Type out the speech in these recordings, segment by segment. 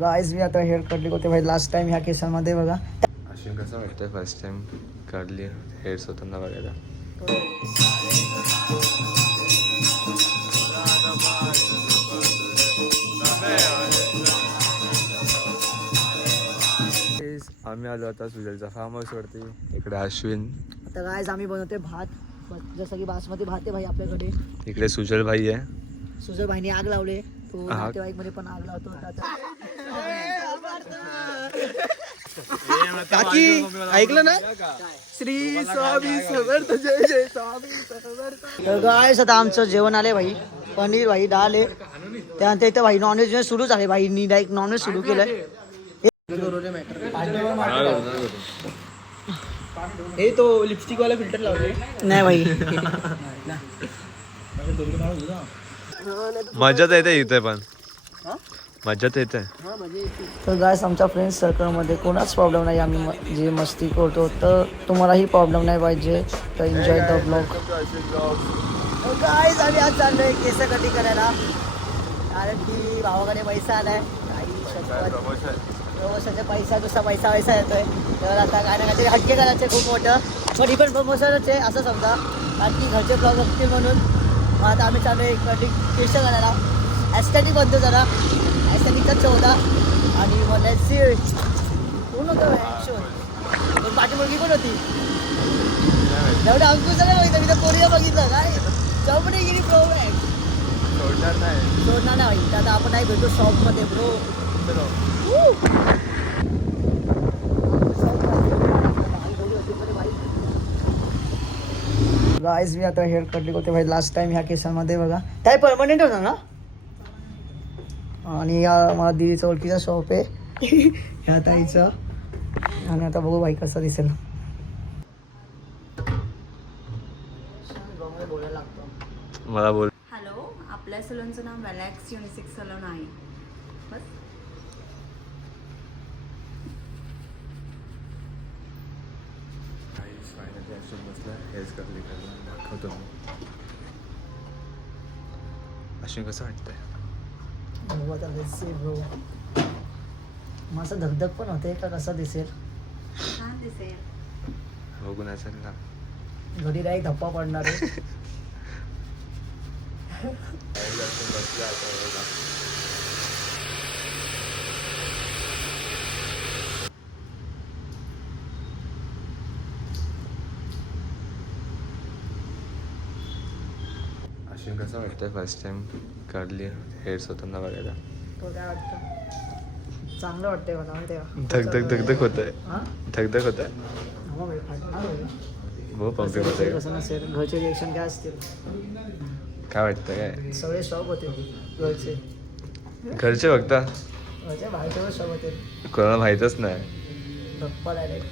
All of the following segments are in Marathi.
गाइस मी आता हेअर कटली होते भाई लास्ट टाइम ह्या केसांमध्ये बघा. अश्विन कसं वाटतंय फर्स्ट टाइम काढली हेअर स्वतःना बघायला? आम्ही आलो आता सुजलच्या फार्म हाऊस वरती. इकडे अश्विन. आता गाइस आम्ही बनवते भात, जसं की बासमती भात आहे भाई आपल्याकडे. इकडे सुजल भाई आहे. सुजल भाईने आग लावले, तो नातेवाईक मध्ये पण आग लावतो. काकी ऐकलं ना? श्री स्वामी समर्थ जय जय स्वामी समर्थ. तर गाइस आता आमचं जेवण आले भाई. पनीर भाई डाळ आहे. त्यानंतर इथं भाई नॉनव्हेज सुरूच आहे भाई. नी डायरेक्ट नॉनव्हेज सुरू केलंय. हे तो लिपस्टिक वाला फिल्टर लावले नाही भाई. मजाच येते इथे पण. मजाच येते. तर गाइस आमच्या फ्रेंड्स सर्कलमध्ये कोणाच प्रॉब्लेम नाही. आम्ही जे मस्ती करतो तर तुम्हालाही प्रॉब्लेम नाही पाहिजे. तर एन्जॉय द ब्लॉग. गाइस आम्ही आज चाललोय केस कटिंग करायला, कारण की भावाकडे पैसा आलाय. प्रमोशनचा पैसा नुसता पैसा येतोय. तर आता काय ना काहीतरी हटके करायचे खूप मोठं. पण ही पण प्रमोशनच आहे असं समजा, कारण की घरचे ब्लॉग असतील म्हणून. मग आता आम्ही चाललोय कटिंग केस करायला. ॲस्थेटिक बनतो जरा, ॲस्थेटिकच होता. आणि मला कोण होतं ॲक्शन, पण माझी मुलगी कोण होती एवढं अंकुश नाही बघितलं. मी तर कोरिया बघितलं काय चौपडे गेली प्रो मॅक्स. सोडणार नाही भाई. आता आपण नाही भेटू शॉपमध्ये ब्रो. गाइस मी आता हेअर कटली होते भाई लास्ट टाइम ह्या केसांमध्ये बघा. काय परमनंट होता ना. आणि या मला दिदीचं ओळखीचा शॉप आहे ह्या ताईचं. आणि आता बघू भाई कसं दिसेल. मला बोल. हॅलो, आपल्या सलूनचं नाव रिलॅक्स युनिसेक्स सलून आहे. बस दाखवतो मी. अश्विन कसं वाटतंय? ब्रो माझं धगधग पण होते का कसं दिसेल. छान दिसेल. बघून असेल ना घडी डायरेक्ट धप्पा पडणार आहे. अश्विन कसं वाटतंय फर्स्ट टाइम काढली हेअर स्वतःना बघायला? तो काय वाटतं, चांगलं वाटतंय मला माहिती आहे धगधग होत आहे. धगधग होत आहे. हो प्रॉब्लेम होत आहे. कसं नसेल, घरचे रिएक्शन काय असतील. काय वाटतं काय? सगळे शॉक होते घरचे. घरचे बघता, घरचे बाहेरचे शॉक होते. कोणाला माहीतच नाही. धप्पा डायरेक्ट.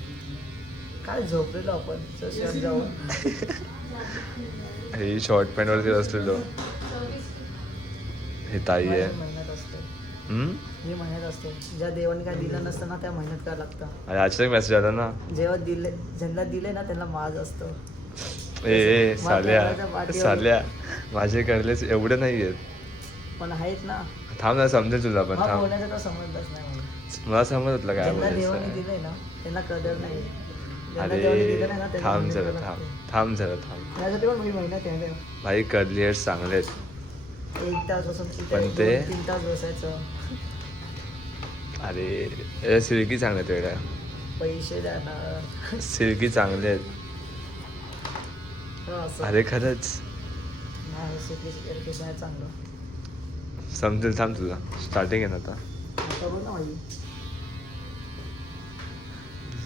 काय झोपलेलो आपण सर जाऊन. हे शॉर्ट पॅन्ट वरती बसलेलो. हे ताई आहे. मेहनत असते हम्म. ही मेहनत असते. ज्या देवाने काय दिलं नसतं ना त्या मेहनत काय लागतं. अरे आजचा मेसेज आला ना. जेव्हा दिले ज्यांना दिले ना त्यांना माज असतो. ए साल्या माझे करलेच एवढे नाही आहेत. पण आहेत ना. थांब ना, समजेल तुला पण. थांब, बोलायचं तर समजलंच नाही मला. मला समजलं काय ज्यांना देवाने बोलायचं. दिलंय ना त्यांना कदर नाही. ज्यांना अरे देवाने दिलं नाही ना त्यांना थांब मेहनत जरा, करावी थांब लागते. थांब जरा थांब. त्यासाठी पण मी मेहनत आहे. भाई कर्ली हेअर्स चांगले आहेत. 1 तास बसून पण ते- 3 तास बसायचं. अरे सिल्की चांगले आहेत वेगळ्या. पैसे द्याना सिल्की चांगले आहेत. असं अरे खरंच नाही. केस नाही चांगलं. समजेल. थांब तुला स्टार्टिंग आहे ना आता. आता बघ ना भाई.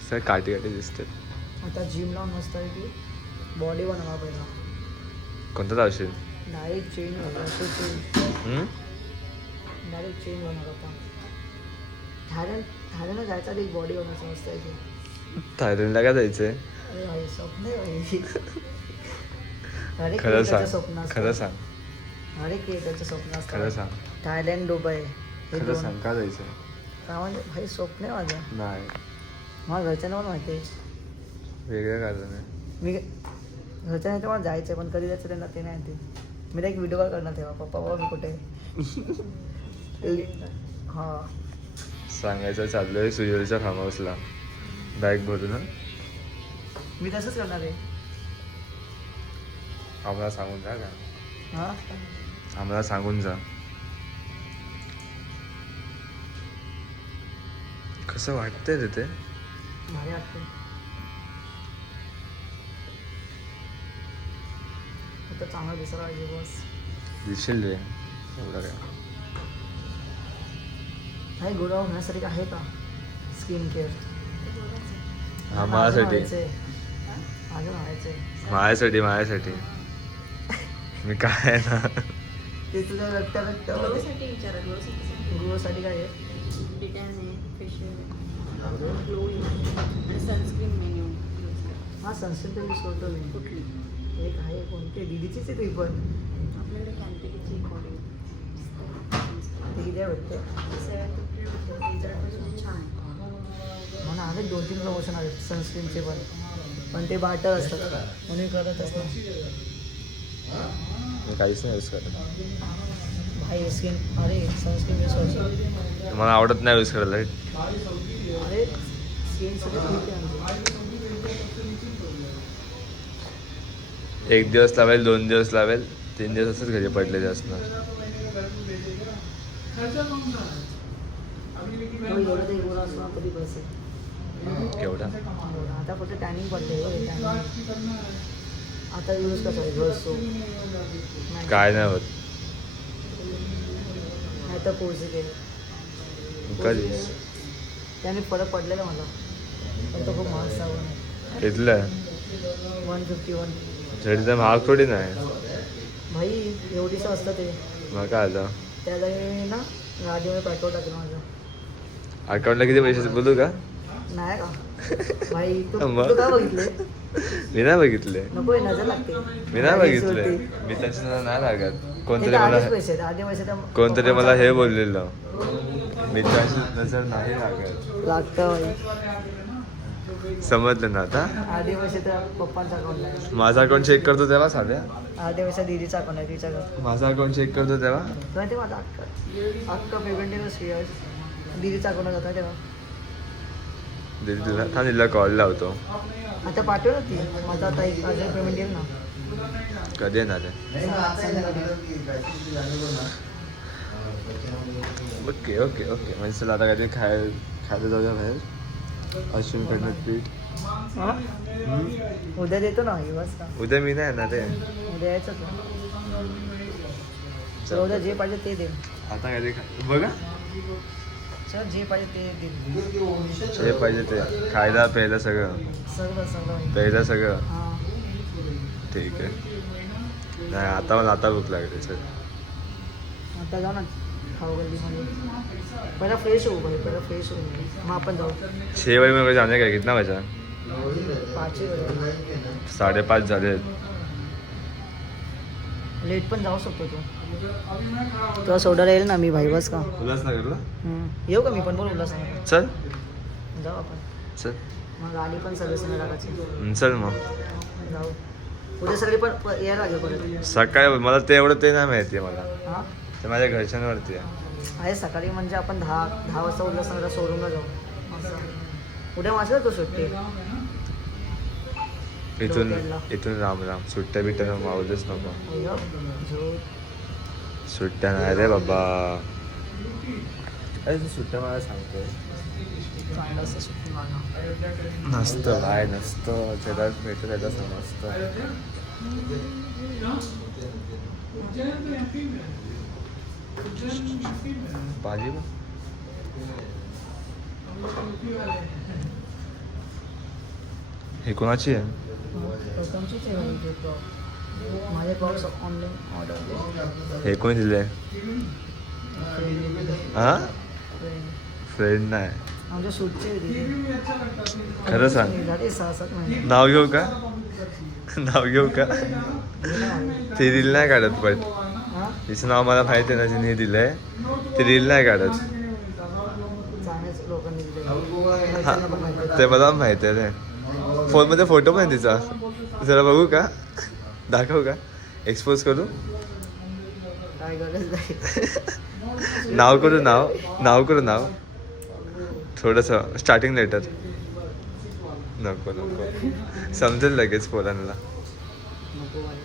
सर काठी काठी दिसते. आता जिम लावून मस्त आहे की बॉडी बनवा पहिला. कोणतं लावशील? डायरेक्ट चेंज होणार. डायरेक्ट चेंज होणार आता. थायलंडला जायचा एक बॉडी बनवायचं मस्त आहे की. थायलंडला काय जायचंय? अरे भाई स्वप्न आहे भाई. अरे खरं सांग, स्वप्न असतं. खरं सांग, अरे त्याचं स्वप्न असतं. खरं सांग, थायलंड, दुबई हे खरं दोन. सांग. का जायचंय? का म्हणजे भाई स्वप्न आहे माझं. नाही, मला घरच्यांना पण माहिती आहे. वेगळं कारण आहे. मी घरच्यांना मला जायचं पण कधी जायचं त्यांना ते नाही माहिती. मी एक व्हिडिओ कॉल करणार तेव्हा पप्पा बाबा मी कुठे. हां सांगायचं चाललोय सुजलच्या फार्म हाऊसला बॅग भरून. मी तसंच करणार आहे. आम्हाला सांगून जा का? हा आम्हाला सांगून जा. कसं वाटतंय तिथे? भारी वाटते. आता चांगला दिसला पाहिजे बस. दिसेल रे एवढं काय. काही गोरा होण्यासाठी आहे का स्किन केअर? हा माझ्यासाठी माझ्या माझ्यासाठी मी काय आहे ना. ते तुझ्या रक्त ग्लोसाठी विचारा, ग्लोसाठी ग्रोसाठी काय आहे? डिटॅन आहे, फेशियल आहे, ग्लोईंग आणि सनस्क्रीन मेन्यू. हा सनस्क्रीन तर यूज करतो मी. कुठली? एक आहे कोणती दीदीचीच आहे ती पण. आपल्याकडे कॅम्पिकीची कॉडी ती किती आहे वाटते? 750 रिझल्ट छान आहे. मला आले 2-3 प्रमोशन आले सनस्क्रीनचे पण ते बाटर असतात म्हणून करत असतात. मी काहीच नाही यूज करत. भाई स्किन अरे सनस्क्रीन यूज करतो. मला आवडत नाही यूज करायला. अरे स्किन सगळं ठीक आहे आमची. 1 दिवस लावेल, 2 दिवस लावेल, 3 दिवस असंच घरी पडलेले असणार. एवढं ते गोरा असतो कधी बस आहे. केवढा? आता फक्त टॅनिंग पडले टॅनिंग. आता यूज कसं आहे घर सो काय नाही होत. नाही तर पोचते कधी त्याने फरक पडलेला मला. पण तो खूप महाग साबण आहे. इथलं 151. जरी तर महाग थोडी नाही. भाई एवढीचं असतं ते. मग काय आलं त्या जागी ना गाडीमध्ये पेट्रोल टाकलं माझं. अकाउंटला किती पैसे बोलू का? नाही का भाई तू मग? तू काय बघितले? मी नाही बघितले. नको आहे, नजर लागते. मी नाही बघितले. गाडीवरती. मी त्याची नजर नाही लागत. ते कोणतरी तर मला आधीच पैसे आहेत, आधी पैसे तर कोणतरी मला हे बोललेलं मित्राची नजर नाही लागत. लागतं भाई. समजलं ना आता. आधी पैसे तर पप्पांचा अकाउंट आहे. माझा अकाउंट चेक करतो तेव्हा साध्या. आधी पैसे दीदीचा अकाउंट आहे तिच्याकडे. माझा अकाउंट चेक करतो तेव्हा तेव्हा ते माझा अक्का पेमेंट दीदीचा अकाउंट जाता तेव्हा. दीदी तुला थांबीला कॉल लावतो. आता पाठव ना ती. माझा आता एक अजून पेमेंट येईल ना. कधी येणार आहे? ओके ओके ओके म्हणजे चला आता काहीतरी खायला जाऊया बाहेर. अश्विनकडनं पीठ. हा? उद्या देतो ना ही बस का. उद्या मी नाही येणार आहे. उद्या यायचं तर उद्या जे पाहिजे ते दे. आता काहीतरी बघा सर जे पाहिजे ते दे. जे पाहिजे ते खायला प्यायला सगळं. सगळं प्यायला सगळं हां. ठीक आहे. नाही आता मला आता भूक लागली सर. आता जाऊ ना खाऊ गल्लीमध्ये. पहिला फ्रेश होऊ भाई, पहिला फ्रेश होऊ मग आपण जाऊ. 6 बजे मेरे को जाने का है. कितना बजा? 5 वाजता. 5:30 झाले. लेट पण जाऊ शकतो तू. तुला सोडायला येईल ना मी भाई बस का. उल्हासनगरला येऊ का मी पण बोल उल्हासनगर. चल जाऊ आपण. चल मग गाडी पण सर्व्हिसिंग टाकायची. चल मग. जाऊ उद्या सगळी पण यायला लागेल परत. सकाळी मला ते एवढं ते नाही माहिती आहे मला. हां ते माझ्या घरच्यांवरती आहे. आहे सकाळी म्हणजे आपण 10 वाजता उल्हासनगरला शोरूमला जाऊ असं. उद्या माझं तो सुट्टी. इथून राम राम. सुट्ट्या बिट्ट्या मावलंच नको. सुट्ट्या नाही रे बाबा. अरे तू सुट्ट्या मला सांगतोय. चांगलं असं सुट्टी मागणं. नसतं काय नसतं. त्याला भेटत त्याला समजतं. भाजी मग हे कोणाची आहे? लोकांचीच आहे म्हणजे माझे बॉक्स ऑनलाईन ऑर्डर. हे कोणी दिले? हा फ्रेंड नाही. आमच्या शूटचे खरं सांग. झाले 6-7 महिने. नाव घेऊ का? नाव घेऊ का? ते रील नाही काढत पण. हां तिचं नाव मला माहिती आहे ना. तिने दिलंय ते रील नाही काढत. चांगल्याच लोकांनी दिले. हा ते मला माहिती आहे रे. फोनमध्ये फोटो पण आहे तिचा. जरा बघू का? दाखवू का? एक्सपोज करू? काय गरज नाही. नाव करू नाव. नाव करू नाव. थोडंसं स्टार्टिंग लेटर. नको नको समजेल लगेच पोरांना. नको बाई.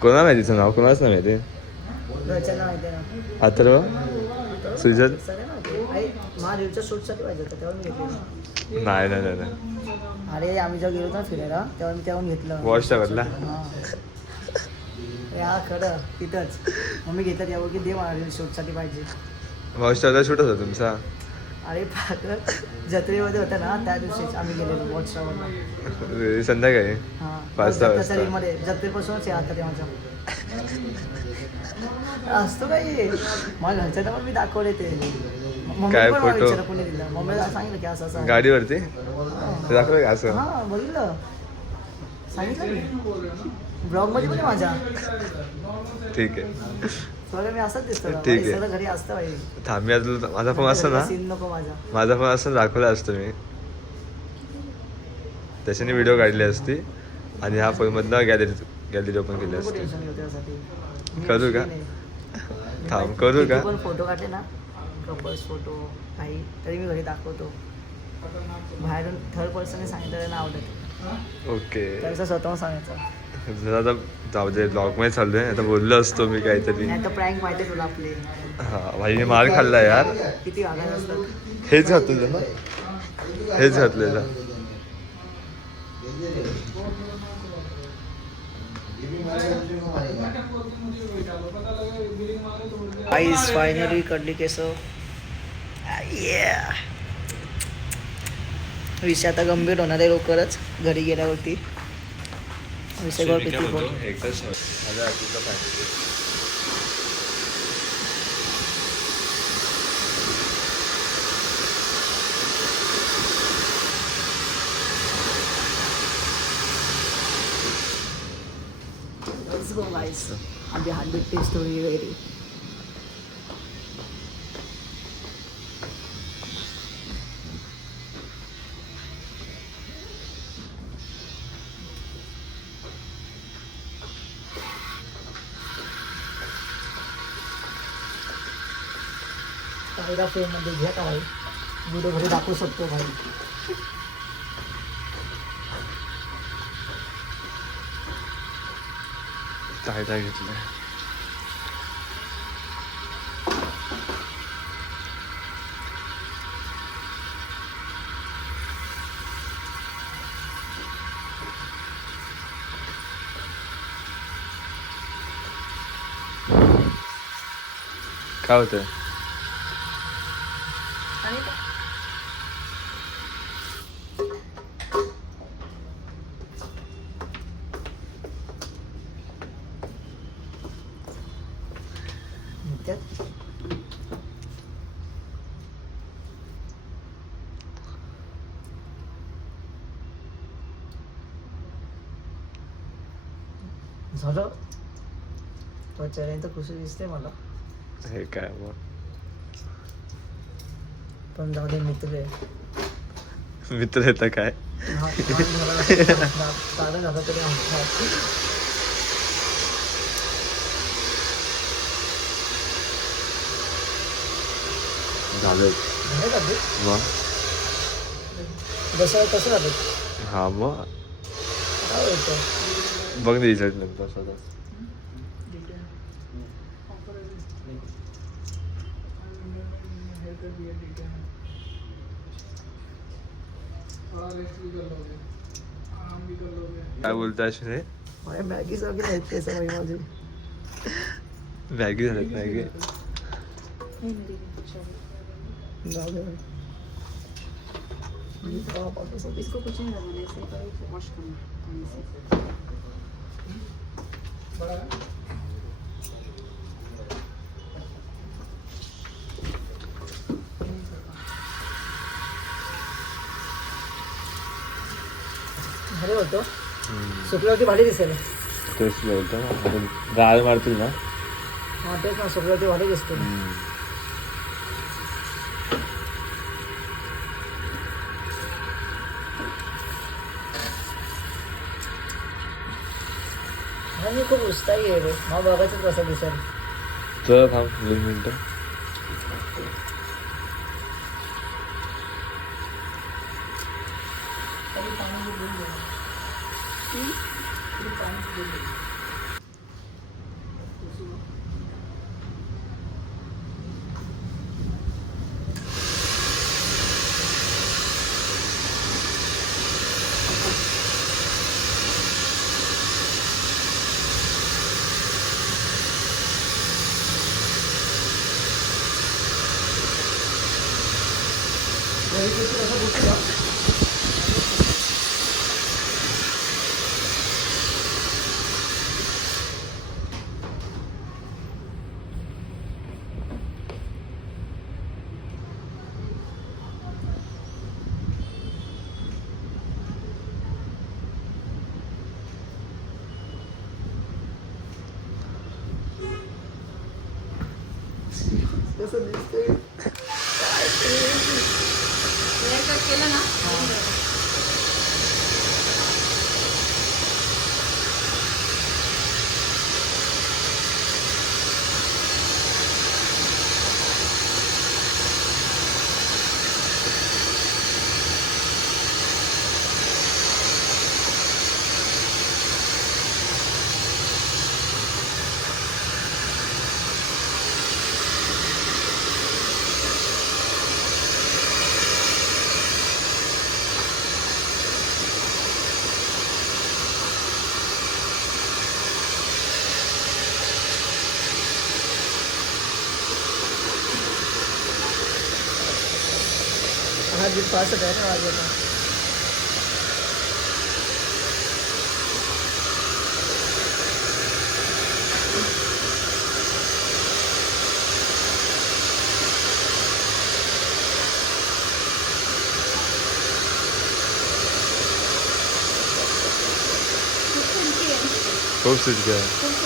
कोणा माहितीचं नाव कोणाच नाही माहिती. घरच्यांना माहिती आहे ना. अथर्व सुजल सगळ्या माहिती आहे. आई महादेवच्या शूटसाठी पाहिजे होतं तेव्हा मी घेतलेलं. नाही नाही नाही नाही. अरे आम्ही जेव्हा गेलो होतो ना फिरायला तेव्हा मी तेव्हा घेतलं. वॉच टावरला. हां या खरं तिथंच मम्मी घेतलं तेव्हा की दे महादेव शूटसाठी पाहिजे. वॉच टावरला शूट होता तुमचा. अरे पात्र जत्रेमध्ये होतं ना त्या दिवशीच आम्ही गेलेलो वॉच टावरला. संध्याकाळी हां 5-6 वाजता. मध्ये जत्रेपासूनच आहे आता तेव्हाचा असतो काही. माझ्या घरच्यांना पण मी दाखवले ते. मम्मी काय पण मला फोटो? विचारलं कोणी दिलं. मम्मीला सांगितलं की असं असं आहे. गाडीवरती हां. दाखवलं का असं. हां बघितलं सांगितलं मी ब्लॉगमध्ये पण आहे माझ्या. ठीक आहे सगळं मी असंच दिसतं ना. ठीक आहे. सगळं घरी असतं बाई. थांब मी आता माझा फोन असतो ना. सीन नको माझा. माझा फोन असं दाखवला असतो मी. त्याच्याने व्हिडिओ काढली असती आणि ह्या फोनमधनं गॅलरी ओपन केली नको असती. टेन्शन घेऊ त्यासाठी. मी करू का? नाही. थांब करू का? किती पण फोटो काढले ना कपल्स फोटो काही तरी मी घरी दाखवतो. बाहेरून थर्ड पर्सनने सांगितलं ना आवडत ओके त्यापेक्षा स्वतःहून सांगायचं. जरा आता जाऊ दे ब्लॉगमध्ये चाललोय आता बोललो असतो मी काहीतरी. नाही तर प्रँक माहिती आहे तुला आपले हा भाईने मार खाल्ला यार. किती वागायला असतात. हेच घातलेलं ना हेच घातलेलं. आईस फायनली कडली केस. विषय आता गंभीर होणार आहे लवकरच घरी गेल्यावरती. विषय बघ किती बोल. Let's go guys. And the 100 story ready. पहिला फ्रेममध्ये घ्या का भाई. व्हिडिओ घरी दाखवू शकतो भाई. काय काय घेतलंय. काय होतंय. झालं तो चेहऱ्याने तर खुशी दिसते मला. हे काय मग पण जाऊ दे मित्र आहे. मित्र येतं काय. साधं झालं तरी झालं मग. जसं तसं झालं. हा मग काय होतं. बघ ना रिझल्ट नंतर स्वतः. काय बोलताय अश्विनी. माझ्या मॅगी सगळी आहेत ते सवय माझी. मॅगी झालं मॅगी. जाऊ दे. इसको कुछ नहीं लगाना, ऐसे ही वॉश करना पानी से. बरे होतो. सुकल्यावरती भारी दिसेल. तेच बोलतो ना गाळ मारतील ना. हा तेच ना सुकल्यावरती भारी दिसतो. मी खूप उत्साही आहे रे. मग बघायचं कसं दिसेल. चल थांब 2 मिनिटं. कसं दिसतंय हेअर कट केलं ना हा जी फास्ट आहे ना आवाज येतो. खूप सिद्ध आहे.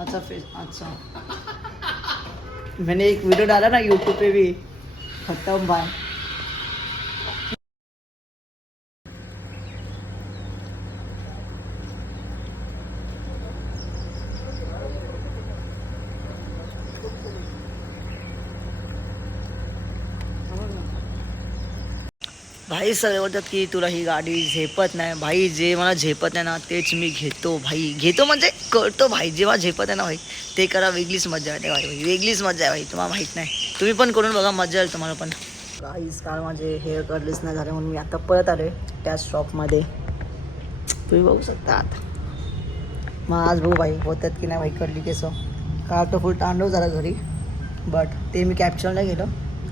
अच्छा फेस अच्छा मैंने एक वीडियो डाला ना यूट्यूब पे भी खत्म भाई. भाई सगळे बोलतात की तुला ही गाडी झेपत नाही. भाई जे मला झेपत नाही ना तेच मी घेतो. भाई घेतो म्हणजे करतो. भाई जेव्हा झेपत आहे ना भाई ते करा. वेगळीच मजा आहे भाई, वेगळीच मजा आहे भाई. तुम्हाला माहीत नाही, तुम्ही पण करून बघा, मजा येईल तुम्हाला पण. काहीच काल माझे हेअर कटलेस नाही झाले म्हणून मी आता परत आले त्याच शॉपमध्ये. तुम्ही बघू शकता आता. मग आज बघू भाई होतात की नाही भाई करली केस. काल तर फुल तांडव झाला घरी, बट ते मी कॅप्चर नाही केलं.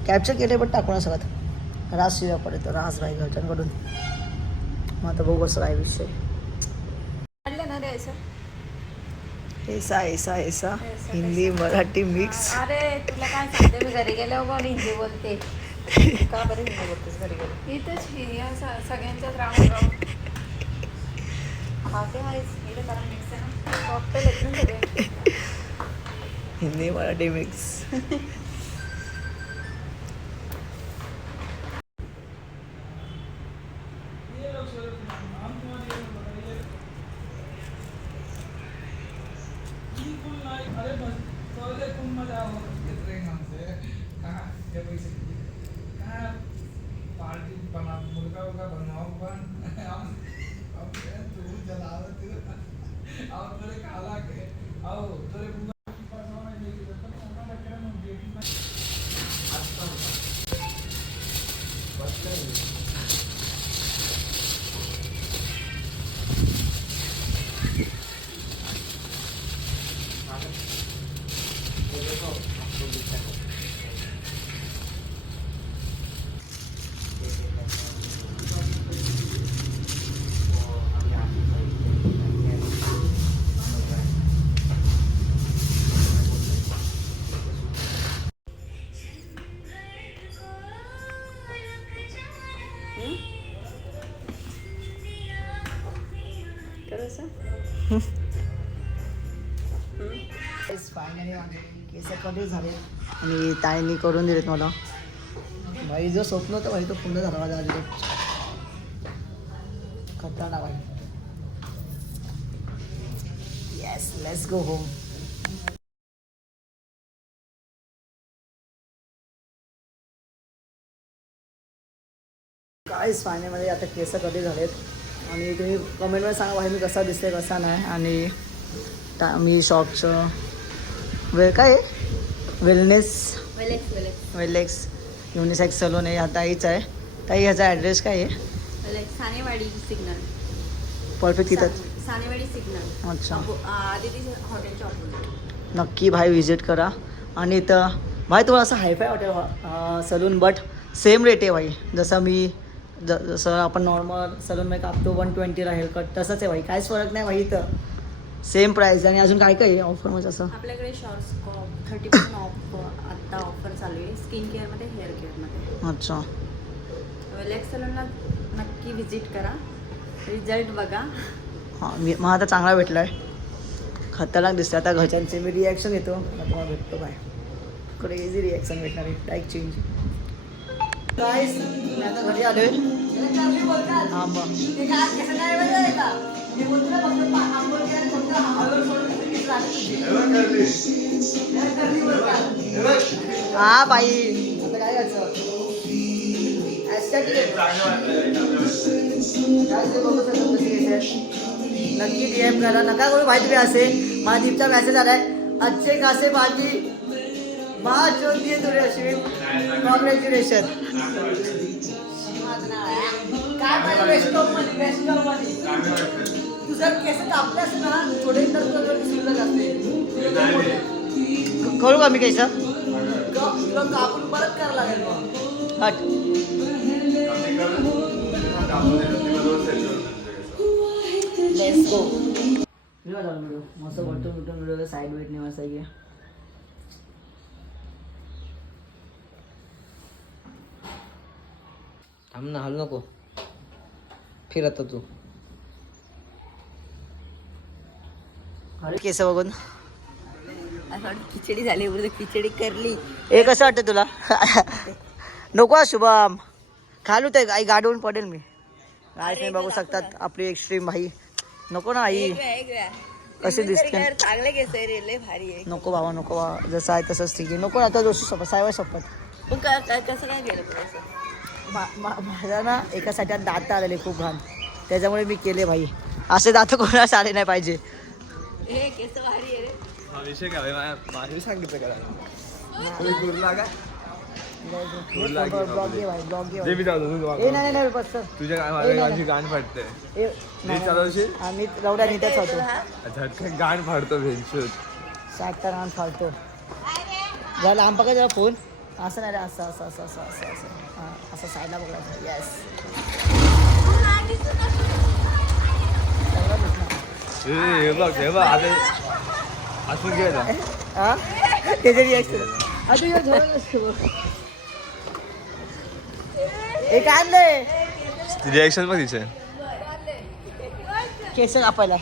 कॅप्चर केले बट टाकून सगळ्यात रास शिव्या पडतो. रास भाई घरच्यांकडून. मग आता बघू कसं काय विषय. ऐसा ऐसा ऐसा हिंदी मराठी मिक्स. अरे तुला काय सांगते, मी घरी गेल्यावर पण हिंदी बोलते. का बरं हिंदी बोलतेस घरी गेलो? इथंच सगळ्यांच्यात राहून राहून खाते आहेस. इकडे जरा मिक्स आहे ना, कॉकटेल आहेत ना सगळे. हिंदी मराठी मिक्स. फायनली केस कधी झाले आणि ताईंनी करून दिलेत मला. भाई जो स्वप्न होतं भाई तो पूर्ण झाला माझा आधी. खतरनाक भाई. Yes let's go home. काहीच फायनलमध्ये आता केस कधी झालेत आणि तुम्ही कमेंटमध्ये सांगा भाई मी कसा दिसते कसा नाही. आणि मी शॉपचं काय वेलेक्स युनिसेक्स सलून आहे. हा ताईच आहे. ताई ह्याचा ॲड्रेस काय आहे? सानेवाडी सिग्नल. परफेक्ट तिथं. सानेवाडी सिग्नल. अच्छा आदिती हॉटेलच्या ऑपोजिट. नक्की भाई विजिट करा. आणि इथं भाई तुम्हाला असं हायफाय वाटेल सलून बट सेम रेट आहे भाई. जसं आपण नॉर्मल सलूनमध्ये कापतो 120ला हेअरकट तसंच आहे भाई. काहीच फरक नाही भाई. इथं सेम प्राईस. आणि अजून काय काय आहे ऑफरमध्ये असं? आपल्याकडे शॉर्ट्स 30% ऑफ आत्ता ऑफर चालू आहे स्किन केअरमध्ये हेअर केअरमध्ये. अच्छा वेलेक्स सलूनला नक्की विजिट करा. रिझल्ट बघा. हां मला आता चांगला भेटला आहे. खतरनाक दिसतं. आता घरच्यांचे मी रिॲक्शन येतो तुम्हाला भेटतो काय क्रेझी रिॲक्शन भेटणार आहे. लाईक चेंज गाईस. मी आता घरी आलोय. हां मग हा बाई आता काय करायचं? नक्की DM करा. नका करू भाई तुम्ही असे. मला दीपचा मेसेज आलाय अच्छे खासे बाजी बात होती तुझे अश्विन. कॉंग्रॅच्युलेशन. काय पाहिजे बेस्ट ऑफ मनी. तुझं केस कापले असते ना थोडे तर सुंदर असते. करू का मी केस कापून परत करावं लागेल मग. हट लेट्स गो. मस्त वरतून व्हिडिओ साईड वेट नाही मस्त आहे. थांब ना हलू नको. फिर आता तू. अरे केस बघून खिचडी झाली. खिचडी करली. हे कसं वाटतं तुला? नको शुभम खालू ते आई गाडवून पडेल मी. आज नाही बघू शकतात आपली एक्स्ट्रीम भाई. नको ना आई कशी दिसते. चांगले केस रे भारी आहे. नको बाबा नको बाबा. जसं आहे तसंच ठीक आहे. नको आता जोशी सोबत सायवा सोबत. कसं काय केलं माझा ना एका साईडला दात आलेले खूप घाण त्याच्यामुळे मी केले भाई. असे दात कोणाला आले नाही पाहिजे. हे केस भारी आहे रे. हा विषय काय माझी सांगितलं का ब्लॉग घे भाई ब्लॉग घे. जे मी चालतो ए नाही नाही बस सर. तुझ्या माझी गाण फाटते. चालवशील आम्ही रवड्या नेत्याच होतो. झटकन गाण फाडतो भेंशूत. साठता रान फाडतो. झालं आम बघा जरा फोन. असं नाही रे असं असं असं असं असं असं हां असं साईडला बघायचं. येस हे बघ आता असून घे ना. हां त्याचे रिॲक्शन आता या झोळ असतो. हे काय आणलंय? रिॲक्शन पण तिचे केस कापायला.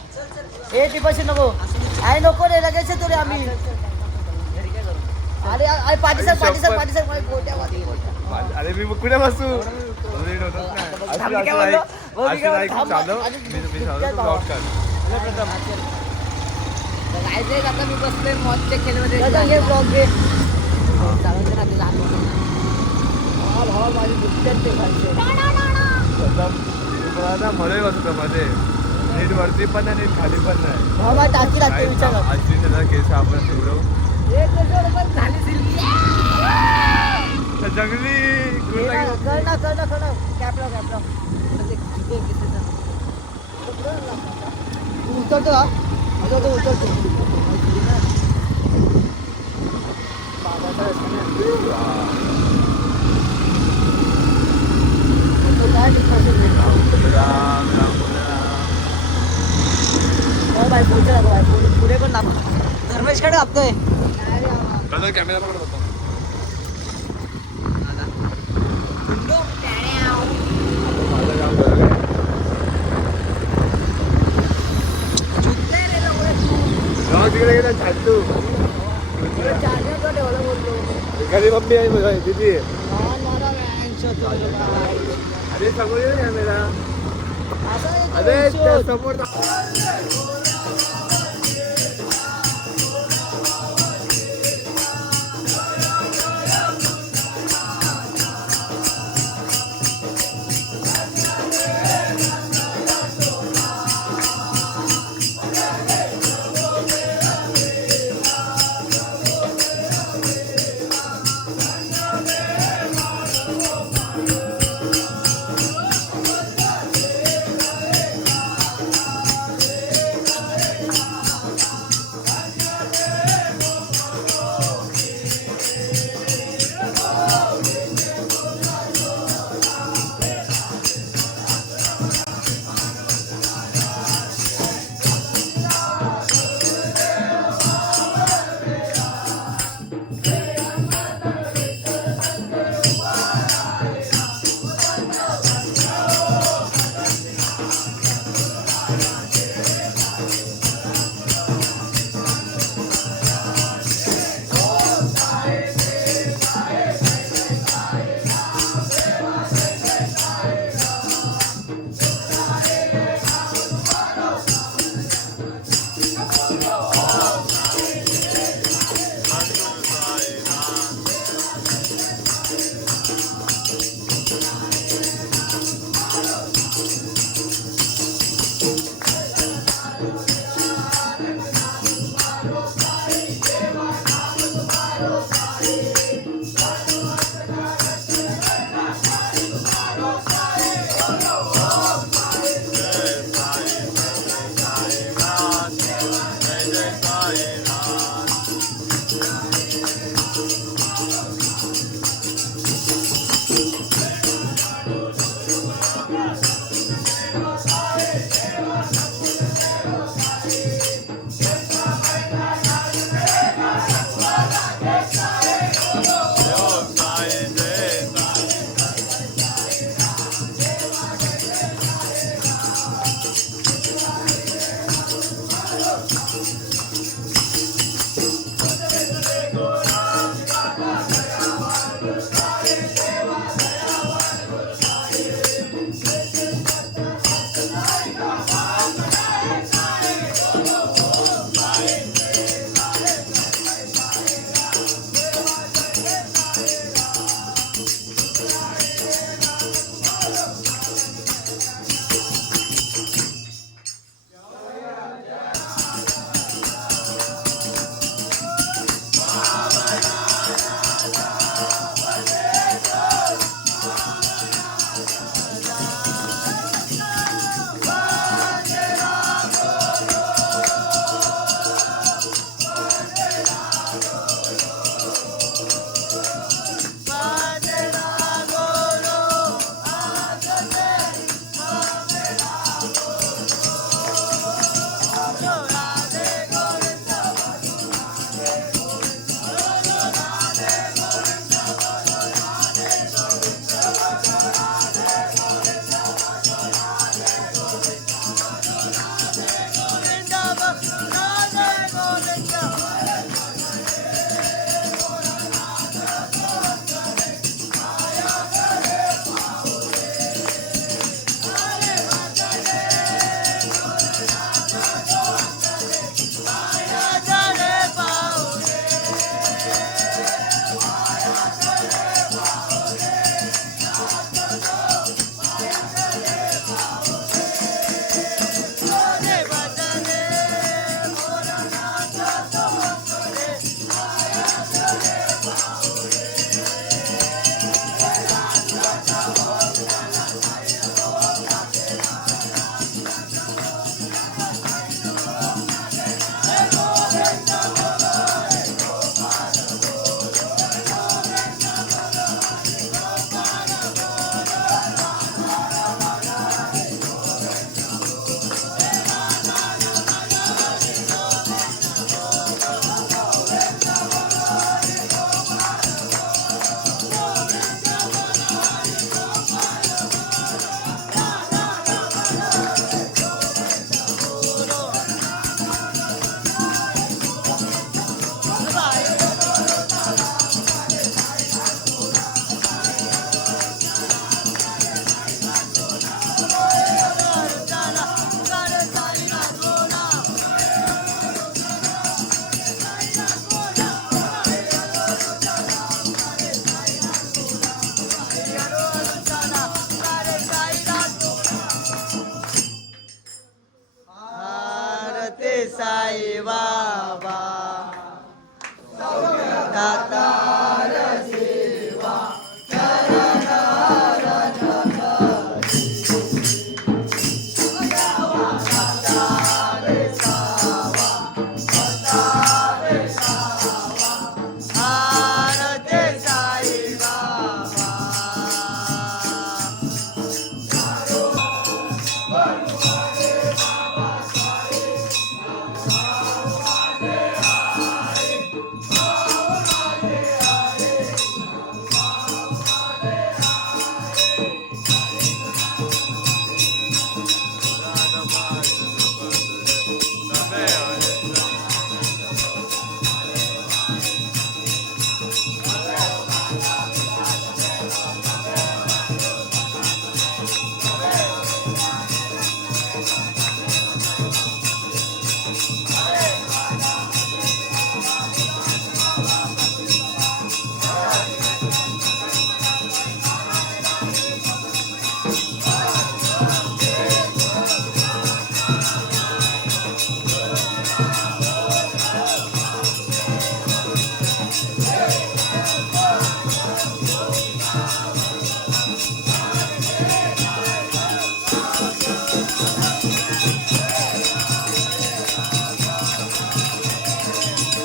ए ती पैसे नको. आहे नको रे लगेच येतो रे आम्ही. अरे अरे पाठी सर अरे मी कुठे बसू. काय आता मी बसलोय मॉलच्या खेळमध्ये हे ब्लॉग घे चालवते ना ते लहान मुलं. हा भावा माझी दुसऱ्यात ते खायचे मध्ये बसतो मध्ये नीट वरती पण नाही नीट खाली पण नाही. भावा माझी टाकी लागते विचार कर. आजची त्याला केस आपण निवडू जंगली कर ना कॅप लाव उतरतो का उतरतो राम राम पुढे पण दाखव धर्मेशकडे लागतोय कॅमेरा पकडत होता. माझं काम बरं काय? जाऊ तिकडे गेला झाडू एखादी मम्मी आहे बघा तिथे. अरे समोर ये कॅमेरा. अरे त्या समोर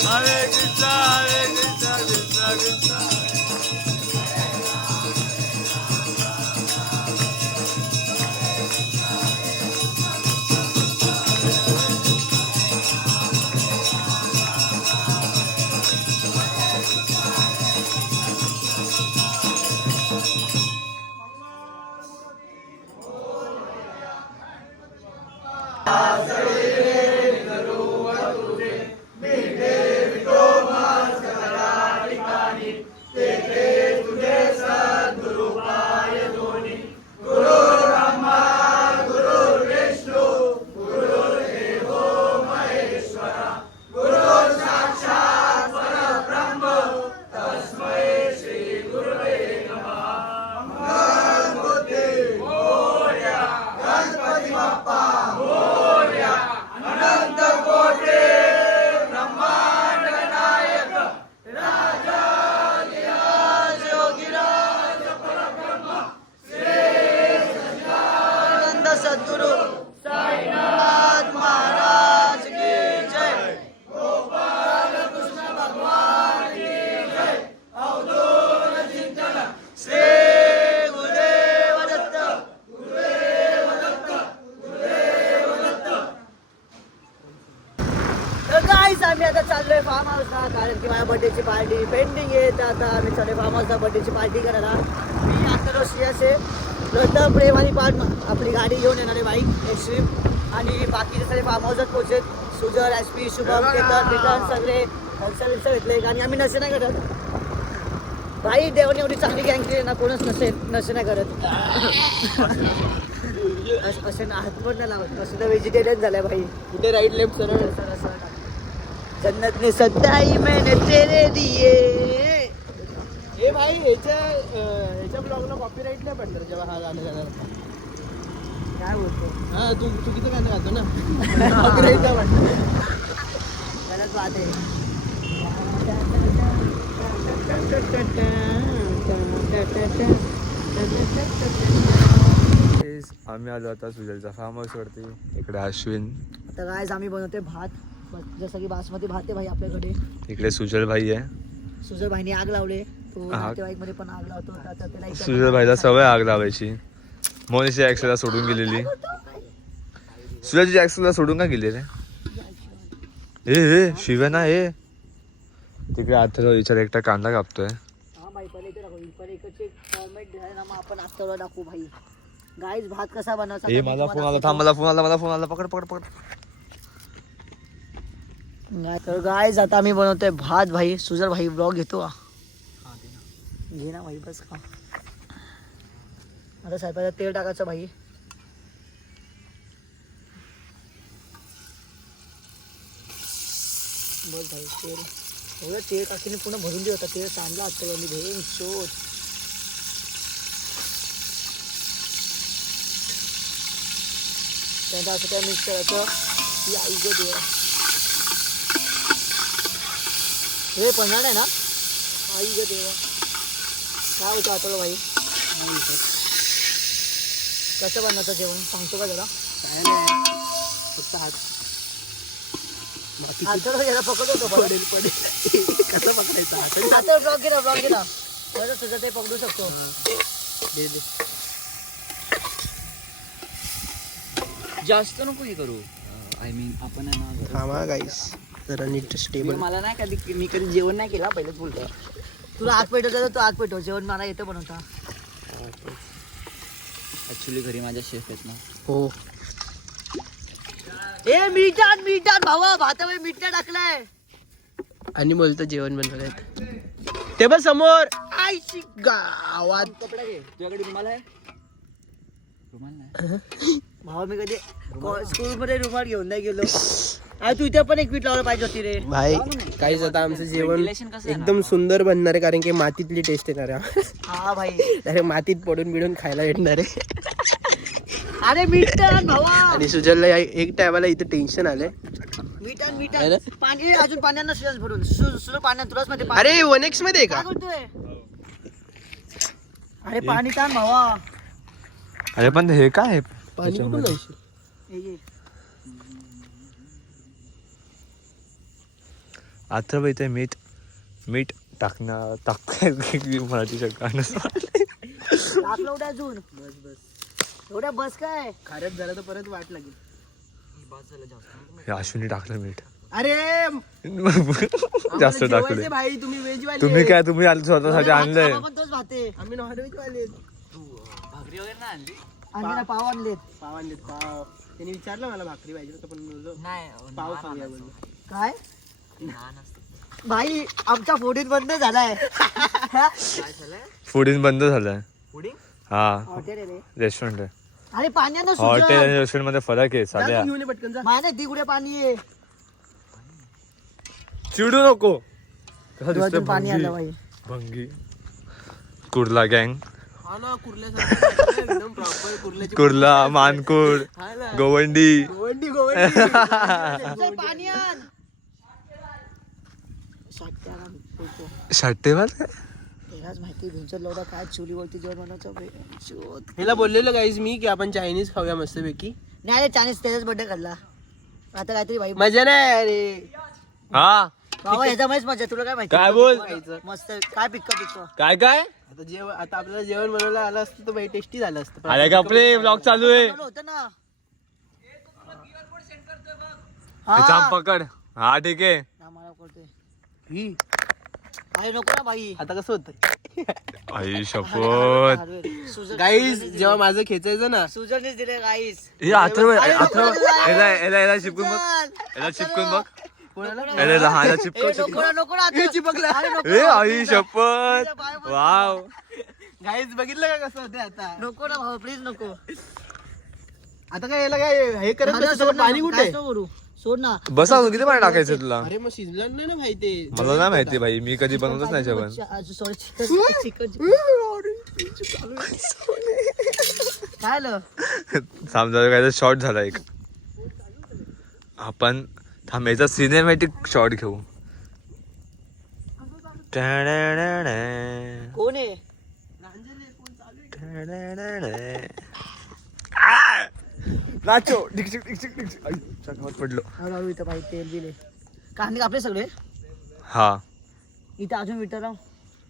Hare Krishna, Hare Krishna, Krishna Krishna. सद्गुरु साईनाथ महाराज की जय। गोपाल कृष्ण भगवान की जय। अवधूत चिंतन श्री गुरुदेव दत्त, गुरुदेव दत्त, गुरुदेव दत्त। तर गाईस आम्ही आता चाललोय फार्म हाऊसला, कारण की माझ्या बर्थडेची पार्टी पेंडिंग आहे. तर आता आम्ही चाललोय फार्म हाऊसला बर्थडेची पार्टी करायला. मी आता श्रेयस आहे, प्रथम प्रेम आणि पाठ आपली गाडी घेऊन येणारे बाईक एक्स्ट्रीम, आणि बाकीचे सगळे फार्म हाऊसात पोहोचेत. सुजल, एसपी, शुभम, केतन, विकास सगळे हलसल भेटले. आणि आम्ही नशे नाही करत भाई, देवाने एवढी चांगली गँग केली ना, कोणच नशे नाही करत. असे ना हात पण नाही लावत, असं तर व्हेजिटेरियन झालाय भाई. कुठे राईट लेफ्ट सरळ जन्नत ने सत्ताई मैंने तेरे दिए. हे भाई ह्याच्या ब्लॉगला कॉपीराईट नाही पडणार जेव्हा हा गाणं झालं. काय बोलतो हा तू चुकीचं गाणं गातो ना. कॉपीराईट नाही पडणार. गलत बात आहे. आम्ही आलो आता सुजलच्या फार्म हाऊस वरती. इकडे अश्विन, आता गायस आम्ही बनवतोय भात, जसं की बासमती भात आहे भाई आपल्याकडे. इकडे सुजल भाई आहे. सुजय भाईने आग लावले, तो हा. नातेवाईक मध्ये पण आग लावतो. आता त्याला एक- सुजल भाईला सवय आग लावायची. मोनिशी ऍक्सेलला सोडून गेलेली. सुजलची ऍक्सेलला सोडून का गेली रे? ए शिव्या ना ए. तिकडे आता विचार एकटा कांदा कापतोय. हा भाई, पहिले इथे टाकू, पहिले इकडचे फॉर्मॅट झाले ना, मग आपण आत्ताला टाकू भाई. गाईस भात कसा बनवायचा ए मला फोन आला, थांब, मला फोन आला, पकड पकड पकड. तर गाईस आता आम्ही बनवतोय भात भाई. सुजल भाई ब्लॉग घेतो का? घे ना भाई, बस का. आता स्वयंपाकात तेल टाकायचं भाई. बस भाई तेल, एवढं तेल काकीने पूर्ण भरून दिलं होतं. तेल सांडलं आता मी भेन शोध. त्यानंतर असं काय मिक्स करायचं की आई गो देवा. हे पडणार नाही ना? आई ग देवा, काय होतं आता भाई? कसं बनवायचं जेवण सांगतो का जरा? काय नाही, फक्त हात आता याला पकड होतो पडेल पडेल. कसं पकडायचं हात? आता ब्लॉक घे ना बरं, तुझं ते पकडू शकतो. दे दे. जास्त नको हे करू. आय मीन आपण आहे ना, थांबा गाईस जरा नीट स्टेबल. मला नाही कधी, मी कधी जेवण नाही केलं पहिलेच बोलतो. तुला आग पेटवलं तर तू आग पेटव, जेवण मला येतं बनवता. ऍक्च्युली घरी माझ्या शेफ आहेत ना. हो ए मीठ भावा, भातामध्ये मीठ नाही टाकलाय. आणि बोलतो जेवण बनवत ते बघ समोर. आईची गावात कपडा घे, तुझ्याकडे रुमाल आहे? रुमाल नाही. भावा मी कधी स्कूलमध्ये रुमाल घेऊन नाही गेलो. अरे तू इथे पण एक पीठ लावलं पाहिजे होती रे. भाई काहीच आता आमचं जेवण Ventilation कसं येणार? एकदम सुंदर बनणार आहे, कारण की मातीतली टेस्ट येणार आहे. हा भाई, डायरेक्ट मातीत पडून बिडून खायला भेटणार आहे. अरे मीठ टाक भावा. आणि सुजलला एक टायमाला इथं टेन्शन आलंय. मीठ पाणी अजून पाण्यानं शिजन भरून सुरू पाण्यात तुलाच मध्ये अरे 1x मध्ये काय का करतोय अरे पाणी ताण भावा अरे पण हे काय आहे पाणी कुठून लावशील? हे घे. आता इथे मीठ टाकणार मराठी शब्द टाकलं उद्या अजून एवढ्या बस काय खारट झालं तर परत वाट लागेल. हे अश्विनी टाकलं मीठ अरे जास्त आम्हाला टाकले जेवायचे भाई, तुम्ही व्हेज वाले. तुम्ही स्वतःसाठी आणलंय बाबा पण तोच भाते आम्ही नॉन व्हेज वाले. भाकरी वगैरे नाही आणली आणि ना पाव आणलेत पाव आणलेत पाव. त्यांनी विचारलं मला भाकरी पाहिजे होतं पण बोललो नाही पाव खाऊया बोललो. काय नान असते भाई आमचा फोडीत बंद झालाय काय झालंय फूड बंद झालंय पुडिंग हा हॉटेल आहे रे. रेस्टॉरंट आहे अरे पाण्यानं हॉटेल सुजल आणि रेस्टॉरंट मध्ये फरक आहे जा साध्या तू घेऊन ये पटकन जा. माने तिकडे पाणी आहे चिडू नको कसा दिसतोय अजून पाणी आलं भाई भंगी कुर्ला गँग हा ना कुर्ल्यासारखं एकदम प्रॉपर कुर्ल्याची कुर्ला मानकुर्ड हा ना. गोवंडी गोवंडी गोवंडी चल, पाणी आण शाट्याला बोलतो. शाट्टेवाल त्यालाच माहिती भिंचर लवडा काय चुलीवरती जेवण बनवायचं बे. शोध. हिला बोललेलं गाईज मी की आपण चायनीज खाऊया मस्तपैकी. नाही रे चायनीज त्याचाच बर्थडे खाल्ला आता काहीतरी भाई मजा नाही अरे. हा बाबा ह्याच्यामुळेच मजा तुला काय माहिती काय बोल मस्त काय पिक्क काय आता आपल्याला जेवण बनवायला आलं असतं तर बाई टेस्टी झालं असतं. अरे कपडे ब्लॉग चालू आहे होतं ना हे चाप पकड हा ठीक आहे हा, मला करतोय ही अरे नको ना भाई आता कसं होतं आई शपथ गाईज जेव्हा माझं खेचायचं ना सुजननेच दिले गाईस हे याला चिपकून बघ याला चिपकून बघ याला लहान चिपकून नको ना हे चिपकलं. अरे नको ए आई शपथ वाव गाईज बघितलं का कसं होते आता. नको ना भाऊ प्लीज नको आता काय याला काय हे करत मला बसतो सोड का? ना, पाणी कुठे काय नको करू सोड ना बसा किती पाणी टाकायचं तुला अरे मग शिजलं नाही ना भाई ते. मला नाही माहिती भाई मी कधी बनवतच नाही जेवण काय आलं समजा काय शॉर्ट झाला एक आपण थांबायचा सिनेमॅटिक शॉट घेऊ कोण आहे नाचो पडलो हळूहळू इथं भाई तेल बिले कांदे कापले सगळे हा इथं अजून विटर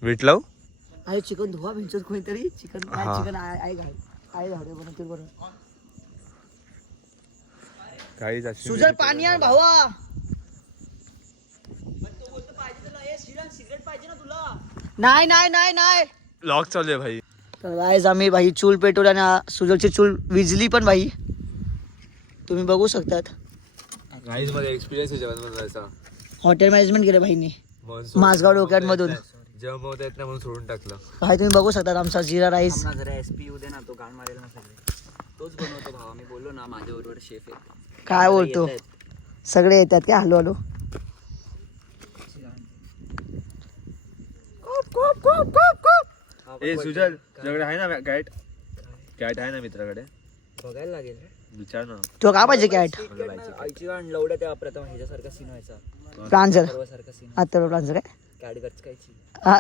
विटलाव अरे चिकन धुवा भिंचत कोणीतरी चिकन हा. चिकन आई घाल आई झाडे बनवतील बरं काही सुजल पाणी आण भावा नाही नाही नाही नाही लॉक चालू आहे भाई तर गाईज आम्ही भाई चूल पेटवली आणि सुजलची चूल विजली पण भाई तुम्ही बघू शकतात राईस मध्ये एक्सपिरियन्स आहे जेवण बनवायचा हॉटेल मॅनेजमेंट केलं भाईने माझगाव डोक्यामधून जेवण बनवता येत नाही म्हणून सोडून टाकलं भाई तुम्ही बघू शकतात आमचा जिरा राईस आम्हाला जरा SP येऊ दे ना, तो गाण मारेल ना सगळे. तोच बनवतो भावा, मी बोललो ना माझ्या बरोबर शेफ आहे. काय बोलतो सगळे येतात काय हॅलो हॅलो ए सुजल तुझ्याकडे आहे ना कॅट कॅट आहे ना मित्राकडे बघायला लागेल. विचार ना तो का पाहिजे कॅट आईची गाण लवड्या तेव्हा प्रथम ह्याच्यासारखा सीन व्हायचा, प्रांजल सर्वासारखा सीन. आता प्रांजल काय कॅट गचकायची. हा,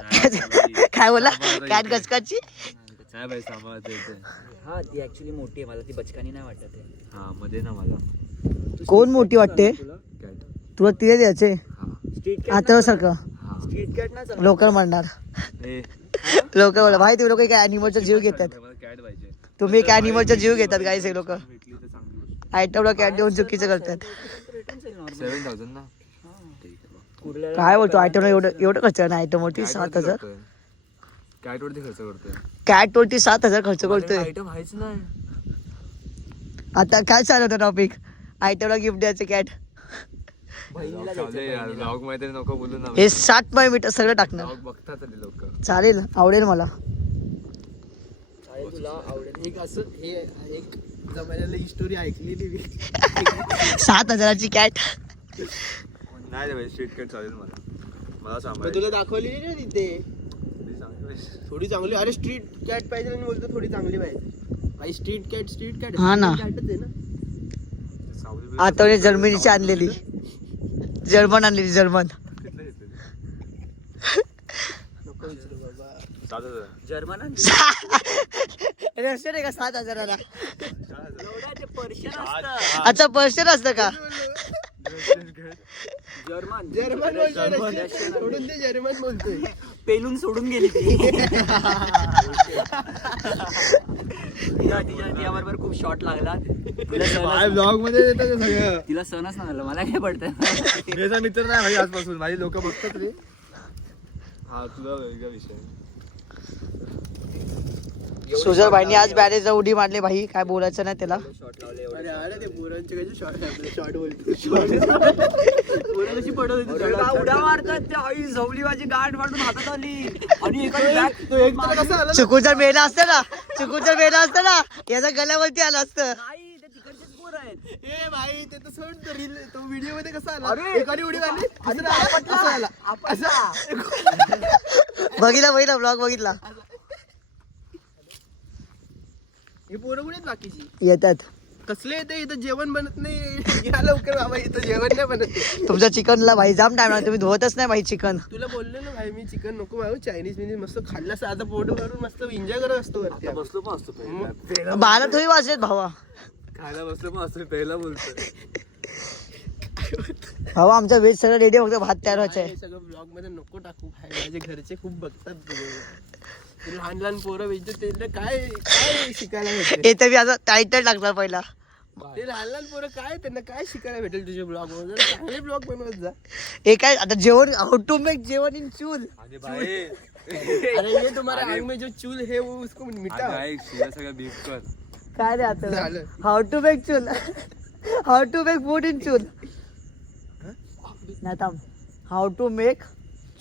काय बोला कॅट गचकाची नाही भाई सांभाळत येते हा ती ऍक्च्युली मोठी आहे, मला ती बचकानी नाही वाटत आहे. हा मध्ये ना मला कोण मोठी वाटते कॅट तुला तिथे द्यायचे स्ट्रीट आता सारखं स्ट्रीट कॅट ना चांगलं. लोकल म्हणणार ए लोक बोला भाई तुम्ही लोक काय अॅनिमलचा जीव घेतात मला कॅट पाहिजे तुम्ही काय अॅनिमलचा जीव घेतात गाईस हे लोक भेटली तर चांगली गोष्ट आयटमला कॅट देऊन चुकीचं करतात 7,000 ना कुर्ल्याला काय बोलतो आयटमला एवढं खर्च ना आयटम वरती 7,000 कॅट वरती खर्च करतोय कॅट वरती 7,000 खर्च करतोय आयटम आहेच नाही आता काय चालवतं टॉपिक आयटमला गिफ्ट द्यायचं कॅट बहिणीला द्यायचं. ब्लॉग मध्ये नको बोलू ना हे 60 मीटर सगळं टाकणार ब्लॉग बघतात ते लोक चालेल आवडेल मला चालेल, तुला आवडेल. एक असं हे एक जमान्याला ही स्टोरी ऐकलेली मी. 7,000ची कॅट नाही रे भाई स्ट्रीट कॅट चालेल मला मग सांभाळ तुला दाखवलेली ना तिथे थोडी चांगली. अरे स्ट्रीट कॅट पाहिजे आणि बोलतो थोडी चांगली पाहिजे भाई. स्ट्रीट कॅट हा ना. कॅटच आहे ना. आता जर्मनीची आणलेली जर्मन आणली जर्मन. नको विचारू बाबा. जर्मन रशियन आहे का 7,000ला? पर्शियन अच्छा पर्शियन असतं का? जर्मन जर्मन बोलतोय रशियन सोडून ते जर्मन बोलतोय. पेलून सोडून गेली ती तिच्याबरोबर खूप शॉट लागला. ब्लॉग मध्ये येतात ते सगळं. तिला सणच नाही झालं. मला काय पडतं माझा मित्र नाही भाई आजपासून. माझी लोक बघतात रे. हा तुझा वेगळा विषय. सुजल भाईनी आज बॅरेज उडी मारली भाई, काय बोलायचं नाही त्याला. शॉट लावले अरे अरे ते पोरांचे कसे शॉर्ट बोलतो. पोरं कशी पडत होती एवढा उड्या मारतात त्या. आई झवली माझी गाठ वाटून हातात आली आणि एका तो एक तर कसं आला चुकून जर मेला असतं ना, याचा गल्यावरती आला असतं. नाही ते तिकडचेच पोर आहेत. ए भाई ते तर सोड तो रील तो व्हिडिओ मध्ये कसा आला. एकाने उडी मारली असं आला. बघितला ब्लॉग बघितला. हे पोरं कुठे आहेत बाकीची. येतात कसले येते इथं जेवण बनत नाही. या लवकर बाबा इथं जेवण नाही बनत. तुमच्या चिकनला भाई जाम टाइम लागला, तुम्ही धुवतच नाही भाई चिकन. तुला बोललो ना भाई मी चिकन नको भाऊ. चायनीज बिनीज मस्त खाल्लं असं आता पोट भरून मस्त एन्जॉय करत असतो वरती. बसलो पण असतो बारा थोडी वाजलेत भावा. खायला बसलो पण असं पहिला बोलतोय. भावा आमचा वेज सगळं रेडी, फक्त भात तयार व्हायचं आहे. हे सगळं ब्लॉग मध्ये नको टाकू भाई. माझे घरचे खूप बघतात तुझे. ते लहान लहान पोरं वेचते त्यांना काय काय शिकायला भेटेल. हे तर मी आता टायटल टाकणार पहिला. ते लहान लहान पोरं काय त्यांना काय शिकायला भेटेल तुझ्या ब्लॉग मध्ये. चांगले ब्लॉग बनवत जा. हे काय आता जेवण, हाऊ टू मेक जेवण इन चूल. आणि भाई अरे ये तुम्हारा आग में जो चूल है वो उसको मिटा. सगळं बीफ कर. काय रे आता झालं. हाऊ टू मेक चूल, how to make food in चूल. नाही थांब, हाऊ टू मेक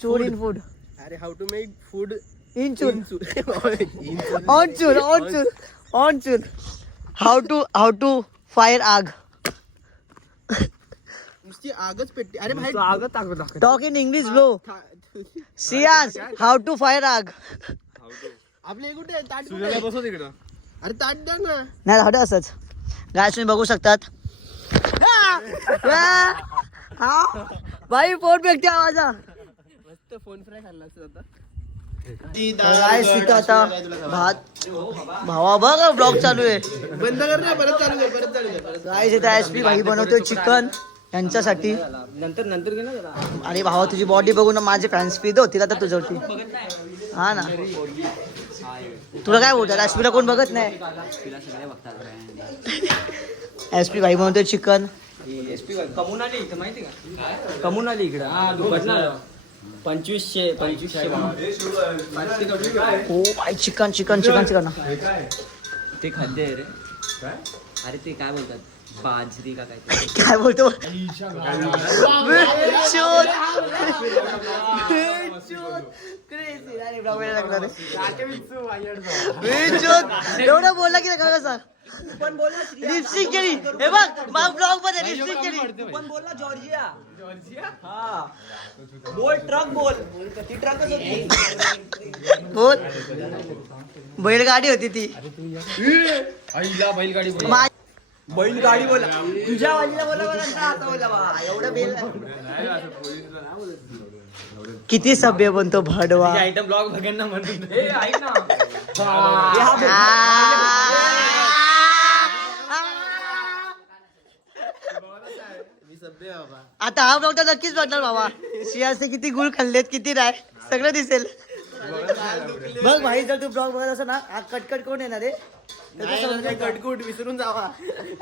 चूल इन फूड अरे how to make food in चूल, इन चूल. ऑन चूल, ऑन चूल. हाऊ टू फायर आग. नुसती आगच पेटते. अरे भाई आग टाकत टॉक इन इंग्लिश ब्रो. सियाज हाऊ टू फायर आग. आपले हे कुठे आहे? ताट कुठे तुझ्याला आहे? बसव तिकडं. अरे ताट द्या ना. नाही राहू दे असंच. गाय तुम्ही बघू शकतात. हा भाई पोट भेटते आवाजा. मस्त फोन फ्राय खाल्ला असता आता. काय तिथं आता भात. भावा बघ ब्लॉग चालू आहे. बंद कर ना. परत चालू कर. परत चालू कर. काय इथे एसपी भाई बनवतोय चिकन यांच्यासाठी. नंतर घे ना जरा. आणि भावा तुझी बॉडी बघून माझे फॅन्स पीत होतील आता तुझ्यावरती. हा ना, तुला काय बोलतात, एसपीला कोण बघत नाही. तिला सगळे बघतात. एसपी भाई बनवतोय चिकन. कमून आली इथं माहिती का? कमून आली इकडं. हा 2500 हो भाई चिकन. ते खाद्य आहे रे. अरे ते काय बोलतात, बाजरी का काय. काय बोलतो. एवढं बोलला की नाही का कसा. लिपस्टिक केली हे बघ, मग ब्लॉग मध्ये लिपस्टिक केली. पण बोल ना जॉर्जिया. हा बोल ट्रक बोल. ती ट्रकच होती. बोल. बैलगाडी होती ती. बैलगाडी बोला. तुझ्या वालीला बोला आता बोला बा. एवढं बेल किती सभ्य बनतो भडवा. आयटम ब्लॉग बघायला म्हणतो. हे ऐक ना. आता हा ब्लॉग तर नक्कीच बघणार बाबा. सियासने किती गुळ खाल्लेत किती नाही सगळं दिसेल. बघ भाई जर तू ब्लॉग बघत असं ना, हा कटकट कोण येणार आहे. कटकूट विसरून जावा.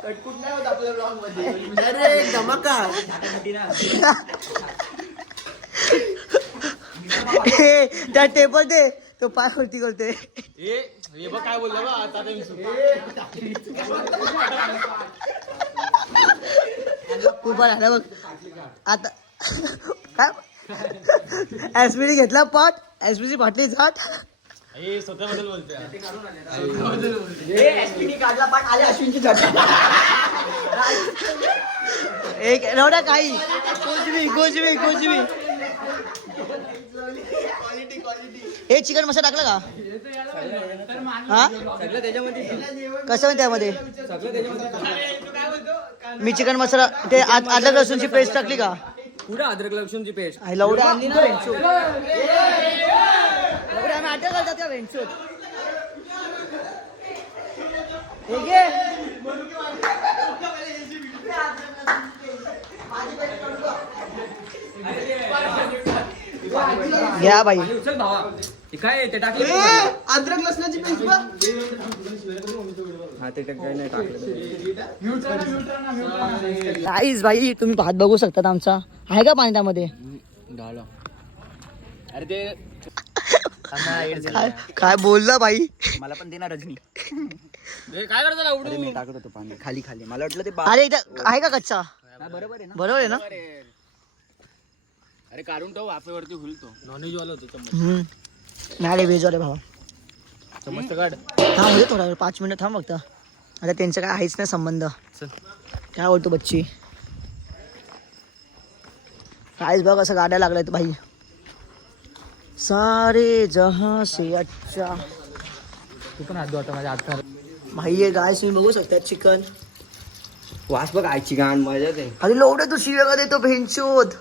कटकूट नाही होत आपल्या ब्लॉग मध्ये. अरे धमाका. त्या टेबल दे, तो पाय वरती करतोय. हे बघ काय बोलला बा आता. उभा राहिला बघ आता. काय एसपीने घेतला पाठ, एसपीची फाटली झाट. स्वतःबद्दल बोलतोय. काढला पाठ आले अश्विनची झट. एक नवडा काही गोजवी. हे चिकन मसाला टाकला का. हा सगळं त्याच्यामध्ये. कसं त्यामध्ये मी चिकन मसाला ते आदल्या लसूणची पेस्ट टाकली का. पुरा अद्रक लसूणची पेस्ट आई लवड्या आणली ना वेंचूत. लवड्या आम्ही अटक करतात त्या वेंचूत. हे घे. घ्या बाई. उचल भावा हे काय ते टाकले अद्रक लसणाची पेस्ट बघ. हा ते काय नाही टाकलं. गाईज भाई तुम्ही भात बघू शकतात आमचा. आहे का पाणी त्यामध्ये? अरे ते काय बोलला भाई? मला पण देणार रजनी काय करतो ना अरे मी टाकत होतो पाणी खाली खाली मला वाटलं ते अरे इथं आहे का कच्चा? बरोबर आहे ना बरोबर आहे ना? अरे काढून तो वाफेवरती हुलतो. नॉनव्हेज वाला होतो चम्मच. नाही रे व्हेज वाले भावा. चम्मच काढ. थांब म्हणजे थोडा वेळ 5 मिनिटं थांब फक्त. आता त्यांचं काय आहेच नाही संबंध. काय बोलतो बच्ची? काहीच बघ असं गाड्या लागल्यात भाई. सारे जहां से अच्छा. तू पण हात धुवा आता माझ्या हात भाई हे गाय तुम्ही बघू शकता चिकन. वास बघ आईची गाण मजाच आहे अरे लोवडे तू शिव्या का देतो भेंचोद.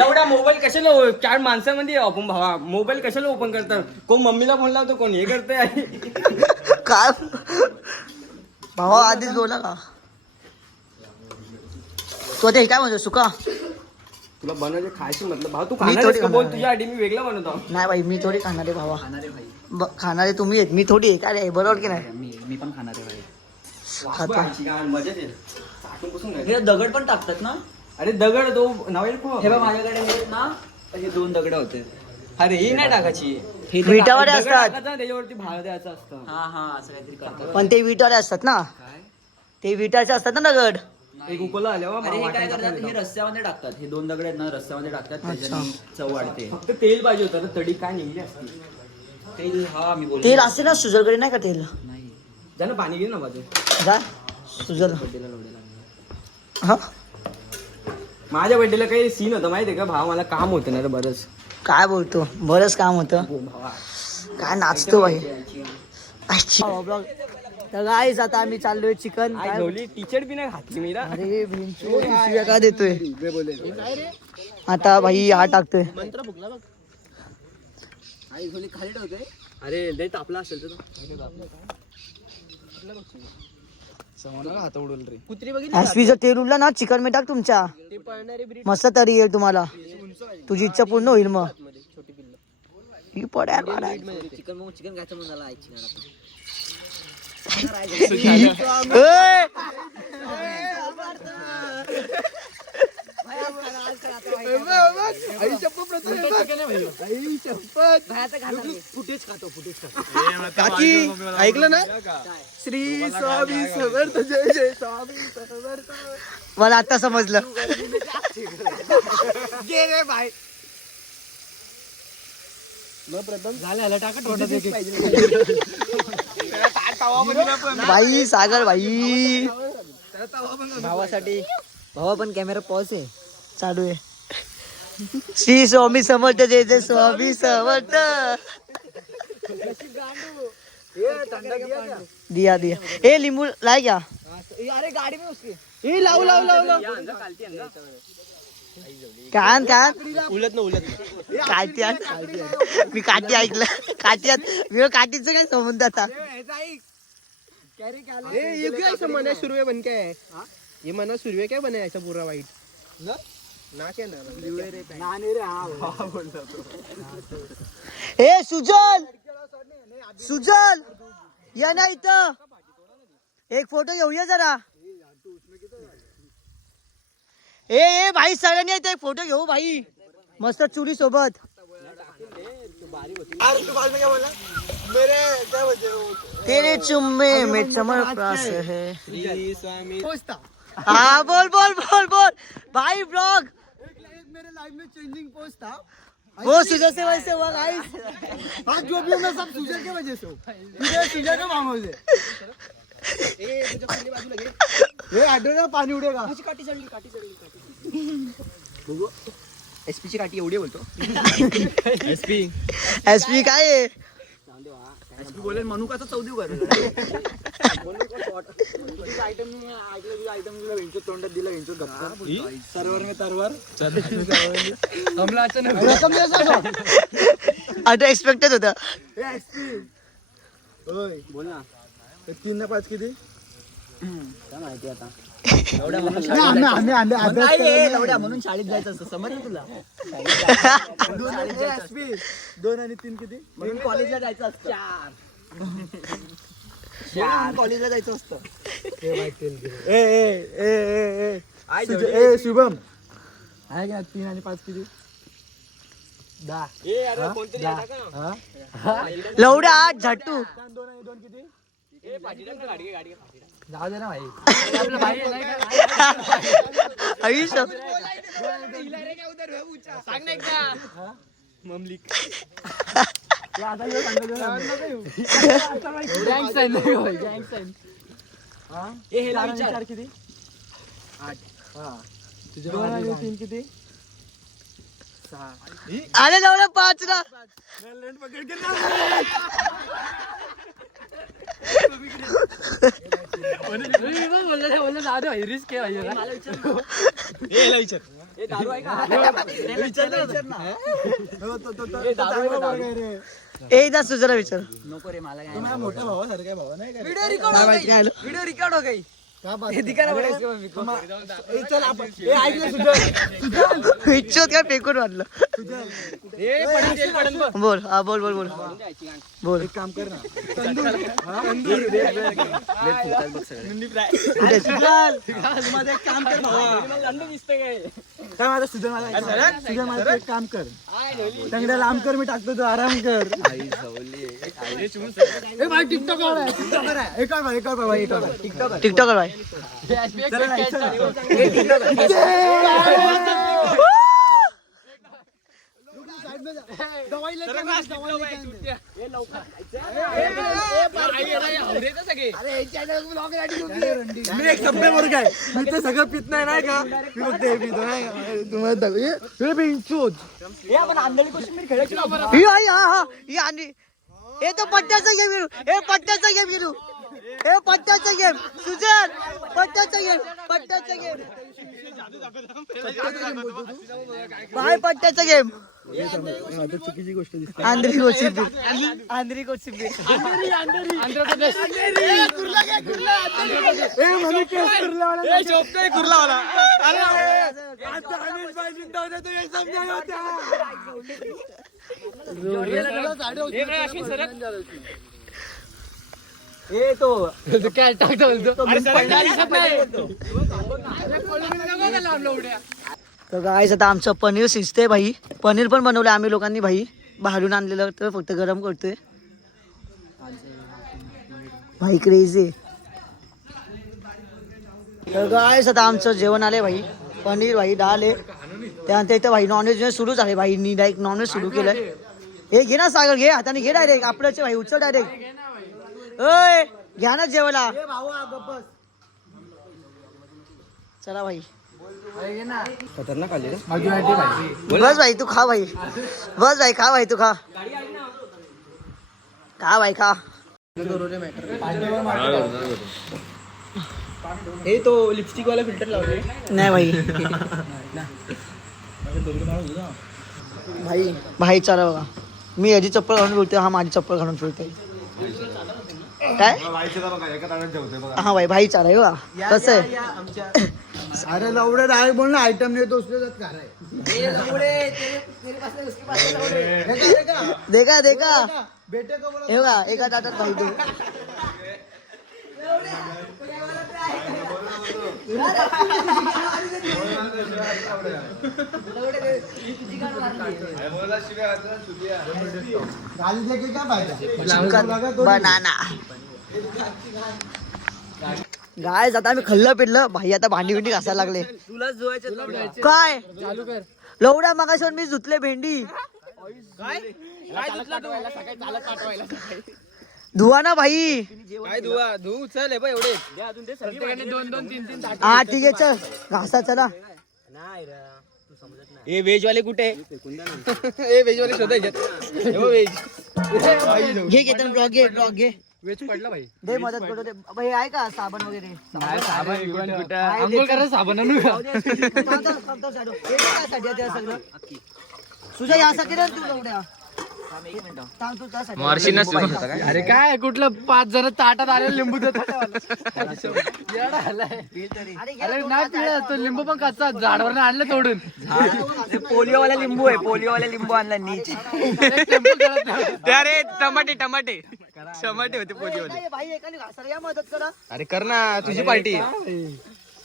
एवढा मोबाईल कशाला 4 माणसांमध्ये आपण भावा मोबाईल कशाला ओपन करतात कोण मम्मीला फोन लावतो कोण हे करतोय काय भावा आधीच बोला का तो ते काय म्हणतो सुका? तुला बनवायचे खायची म्हटलं भाऊ तू मी खाणार थोडी आहेस का? बोल खाणार तुझ्यासाठी मी वेगळा बनवतो नाही भाई मी थोडी खाणार आहे भावा. खाणार भाई खाणारे तुम्ही आहेत मी थोडी आहे. काय रे बरोबर की नाही? मी पण खाणार आहे भाई खातो. आईची गाण मजाच आहे चाटून पुसून घ्यायचं. हे दगड पण टाकतात ना? अरे दगड तो नावेल हे बघ माझ्याकडे हे ना हे 2 दगड होते अरे ही नाही टाकायची विटावाले असतात. त्याच्यावरती भाव द्यायचं असतं हा असं काहीतरी करतात पण ते विटारे असतात ना? ते विटाचे असतात ना दगड? एक उकला आल्यावर हे काय करतात हे रस्त्यामध्ये टाकतात हे 2 दगड आहेत ना रस्त्यामध्ये टाकतात त्याच्याने चव वाढते फक्त तेल पाहिजे होतं तर तडी काय निघली असती तेल हा मी बोलतो तेल असते ना सुजलकडे नाही का तेल? नाही ज्यानं पाणी घे ना बाजू जा सुजल. हा माझ्या बर्थडेला काही सीन होतं माहितीये का भाव मला काम होतं ना रे बरंच काय बोलतो? बरंच काम होतं. भावा काय नाचतो भाई. तर गाईस आता आम्ही चाललोय चिकन. टीचर बी नाही घातली मी अरे भिंचू शिव्या का देतोय? आता भाई हा टाकतोय. मंत्र फुकला बघ. आई झोली खाली ठेवते अरे लय तापला असेल तर हात उडवल रे कुत्री बघितली एसपीचं तेल उरलं ना चिकन मी टाक तुमच्या. ते पळणारी ब्रीड मस्त तरी येईल तुम्हाला. तुझी इच्छा पूर्ण होईल मग. छोटी पिल्ल. ही पड्या पड्या. चिकन खायचं म्हणाला आईची ए! आई शपथ आई शपथ फुटेज खातो काकी ऐकलं ना श्री स्वामी समर्थ जय जय स्वामी समर्थ. मला आता समजलं. गे रे बाय मग प्रथम झालं टाका भाई सागर भाई भावासाठी भावा पण कॅमेरा पॉज आहे चालू आहे. श्री स्वामी समर्थ जय जय स्वामी समर्थ. दिया दिया ए लिंबू लाय क्या? अरे गाडी में उसकी ए लाव लाव लाव लाव कान कान उलट ना काट्यात मी काठी ऐकलं. काट्यात मी काठीचं काय संबंध आता? ये क्या ऐसा मना सुरवे बन के है ये मना सुरवे क्या बने ऐसा पूरा वाइट ना क्या ना रे हाँ ए सुजल सुजल या ना इथं एक फोटो घेऊया जरा. ए भाई सगळ्यांनी इथं एक फोटो घेऊ भाई मस्त चुली सोबत. तेरे चुम्मे में चमक रास है. हाँ बोल बोल बोल बोल भाई ब्लॉग मेरे लाइफ में चेंजिंग पोस्ट था वो सुजल से वैसे हुआ गाइस. आज जो भी होगा सब सुजल के वजह से हो सुजल के मामों से ये आडोला पाणी उडेगा काठी चढली एसपी ची काठी एवढी बोलतो एसपी काय आहे? बोलेल मनुकाचा चौदी वर आयटम ऐकलं तुझं आयटम तुला वेंचूत तोंडात दिलं वेंचूत गप्पा सर्वर में तरवर हमला अचानक आता एक्सपेक्टेड होतं. बोल ना 3 5 किती काय माहिती आता म्हणून शाळेत जायचं असतं समजलं तुला 2 आणि 3 किती म्हणून कॉलेजला जायचं असतं 4 कॉलेजला जायचं असतं ए शुभम आहे का 3 आणि 5 किती 10 लवड्या झट्टू 2 आणि 2 किती जाऊ दे ना भाई आयुष विचार किती 8 2 आणि 3 किती 6 अरे लवड्या 5 ना. एकदा सुजला विचार. नको रे मला काय मोठा भावासारखा भावा नाही का व्हिडिओ रिकॉर्ड हो गई इच्छोत काय फेकून वाटलं. बोल हा बोल बोल बोल बोल. एक काम कर ना माझं एक काम कर भावा काय माझा सुजन माझं एक काम कर चांगल्या लांब कर मी टाकतो तू आराम कर टिकटॉकर भाई मी एक सभ्य वर्ग आहे मी ते सगळं पित नाही का मी फक्त हे पितो नाही तुम्हाला हे तो पट्ट्याचा गेम गेलो. हे पट्ट्याचा गेम गेलो. हे पट्ट्याचा गेम सुजन पट्ट्याचा गेम बाय पट्ट्याचा गेम. चुकीची गोष्ट दिसते आंध्री कोचिंबीर तर गाईस आता आमचं पनीर शिजते भाई. पनीर पण बनवलं आम्ही लोकांनी भाई. बाहेरून आणलेलं तर फक्त गरम करतोय भाई. क्रेझी. तर गाईस आता आमचं जेवण आले भाई. पनीर भाई डाळ आहे. त्यानंतर इथं भाई नॉनव्हेज सुरू झाले भाई. नी डायरेक्ट नॉनव्हेज सुरू केलंय. हे घे ना सागर घे हाताने घे डायरेक्ट आपल्याचे भाई उचल डायरेक्ट. ओय घ्या ना जेवायला. चला भाई खतरनाक आले बस भाई तू खा भाई. बस भाई खा भाई तू खा भाई खा. हे तो लिपस्टिक वाला फिल्टर लावले नाही भाई भाई चला बघा. मी याची चप्पल घालून फिरतोय. हा माझी चप्पल घालून फिरतोय. काय हा भाई चारा आहे बघा कसं आहे. अरे लवडे डायरेक्ट बोल ना आयटम नाही तो देखा बेटे को बोला हे बघा एका ताटात भाई तू. बनाना गाय आता आम्ही खाल्लं पिल्लं भाई. आता भांडी बिंडी घासायला लागले. तुला जोवायचं काय लवड्या मागाशी मी धुतले भेंडी. धुवा ना भाई. काय धुवा धुऊ चल हे बघ एवढे दोन 3 हा ठीक आहे चल घासा चला. हे व्हेज वाले कुठे हे व्हेज वाले शोधायचे व्हेज घे घेतो ब्लॉग घे वेच पडला भाई. दे मदत करतो ते हे आहे का साबण वगैरे अंघोळ करा साबण आणू का? सगळं तुझ्या यासाठी ना तू एवढ्या थांब तू त्यासाठी मार्शिना अरे काय कुठलं 5 जण ताटात आले लिंबू देतात. अरे नाही पिळलं, तो लिंबू पण कच्चा झाडावर आणलं तोडून. पोलिओवाला लिंबू आहे, पोलिओवाला लिंबू आणला नीच. अरे टमाटे होते पोलीवाले. भाई एकाने घासायला या मदत करा. अरे कर ना, तुझी पार्टी.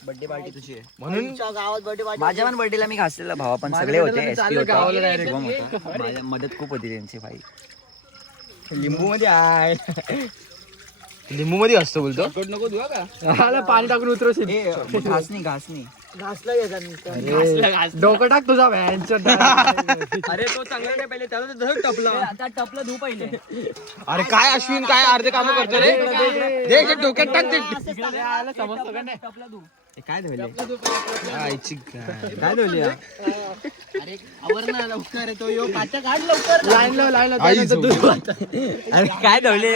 बर्थडे पार्टी तुझी आहे. म्हणून तुमच्या गावात बर्थडे पार्टी माझ्या पण बर्थडेला मी घासलेला भावा, पण सगळे होते. SP चाललं गावाला होता. direct. शुभम होता. माझ्या मदत खूप होती त्यांची भाई. लिंबू मध्ये आहे. लिंबू मध्ये असतो बोलतो. नको धुवा का? आला पाणी टाकून उतरवशील. घासणी घासला याचा डोकं टाक तुझा व्हॅनच्या. अरे तो चांगला नाही, पहिले त्याला तर टपला. आता टपला धू पहिले. अरे काय अश्विन, काय अर्धे काम करतो रे. दे जे डोक्यात टाक ते. समजतो का नाही? टपला धू. काय धुले? काय धुली लाईन लाव त्यानंतर दूध वाचा. अरे काय धुले?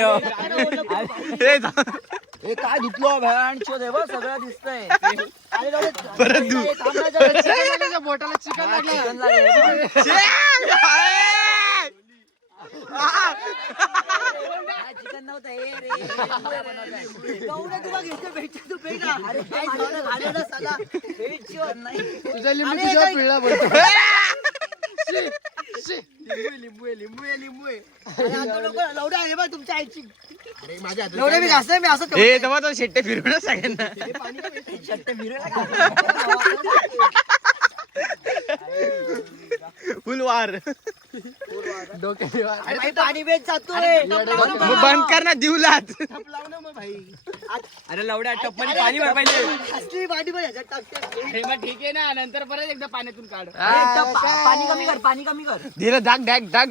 हे काय धुतलो भॅन शोध आहे बघ, सगळं दिसतंय. चिकन बोटाला चिकन लागलं. चिकन नव्हतं हे रे. तुला घेतो भेटतो तू पे ना. अरे काय झालं घाले ना साला. तुझा लिंबू तुझ्यावर पिळला बोलतो. लवड्या आहे बा तुमच्या आईची. लवड्या मी घासलं मी असं ए तेव्हा तो शेट्टे फिरवू ना सगळ्यांना. फुल वार. डोक्यात अरे पाणी वेच जातोय. मग बंद कर ना दिवलात. अरे लवड्या टपमध्ये पाणी भर पाहिजे. असली पाणी पण ह्याच्यात टाकते. ठीक आहे ना, नंतर परत एकदा पाण्यातून काढ. पाणी कमी कर, पाणी कमी कर. दिलं डाक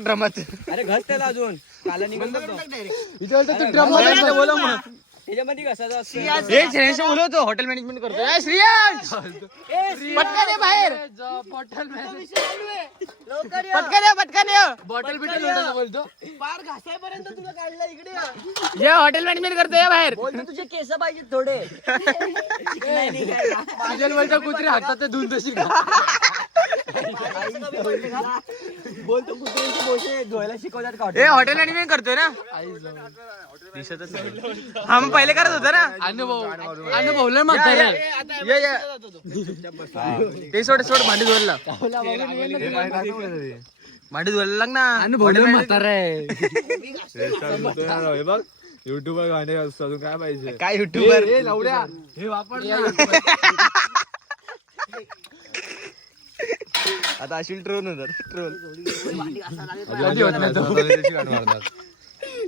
ड्रमात. अरे घस त्याला अजून काला निघून इथे बोलतो तू ड्रम बोला मग. त्याच्यामध्ये घसाचा असतो. एक श्रेयस बोलवतो हॉटेल मॅनेजमेंट करतो. ए श्रेयस पटकन ये बाहेर. बॉटल लवकर ये. पटकन ये. बॉटल बिटल उडवतो बोलतो. पार घासायपर्यंत तुला काढला इकडे या. ये हॉटेल मॅनेजमेंट करतो या बाहेर. बोलतो तुझे केस पाहिजे थोडे. चिकनाई नाही काय ना. माझ्या बोलतो कुत्री हातात ते धुवून तशी का. बोलतो कुत्र्यांची बोशे धुवायला शिकवतात का ए हॉटेल मॅनेजमेंट करतोय ना. दिसतच हा मग पहिले करत होता ना. अनुभवलं म्हातारे. ते सोड भांडी धुवायला. भांडी धुवायला लाग ना. अनुभवलं म्हातारे. बघ युट्यूब वर गाणे अजून काय पाहिजे. काय युट्यूबर हे वापर आता अशी ट्रोल होणार. ट्रोल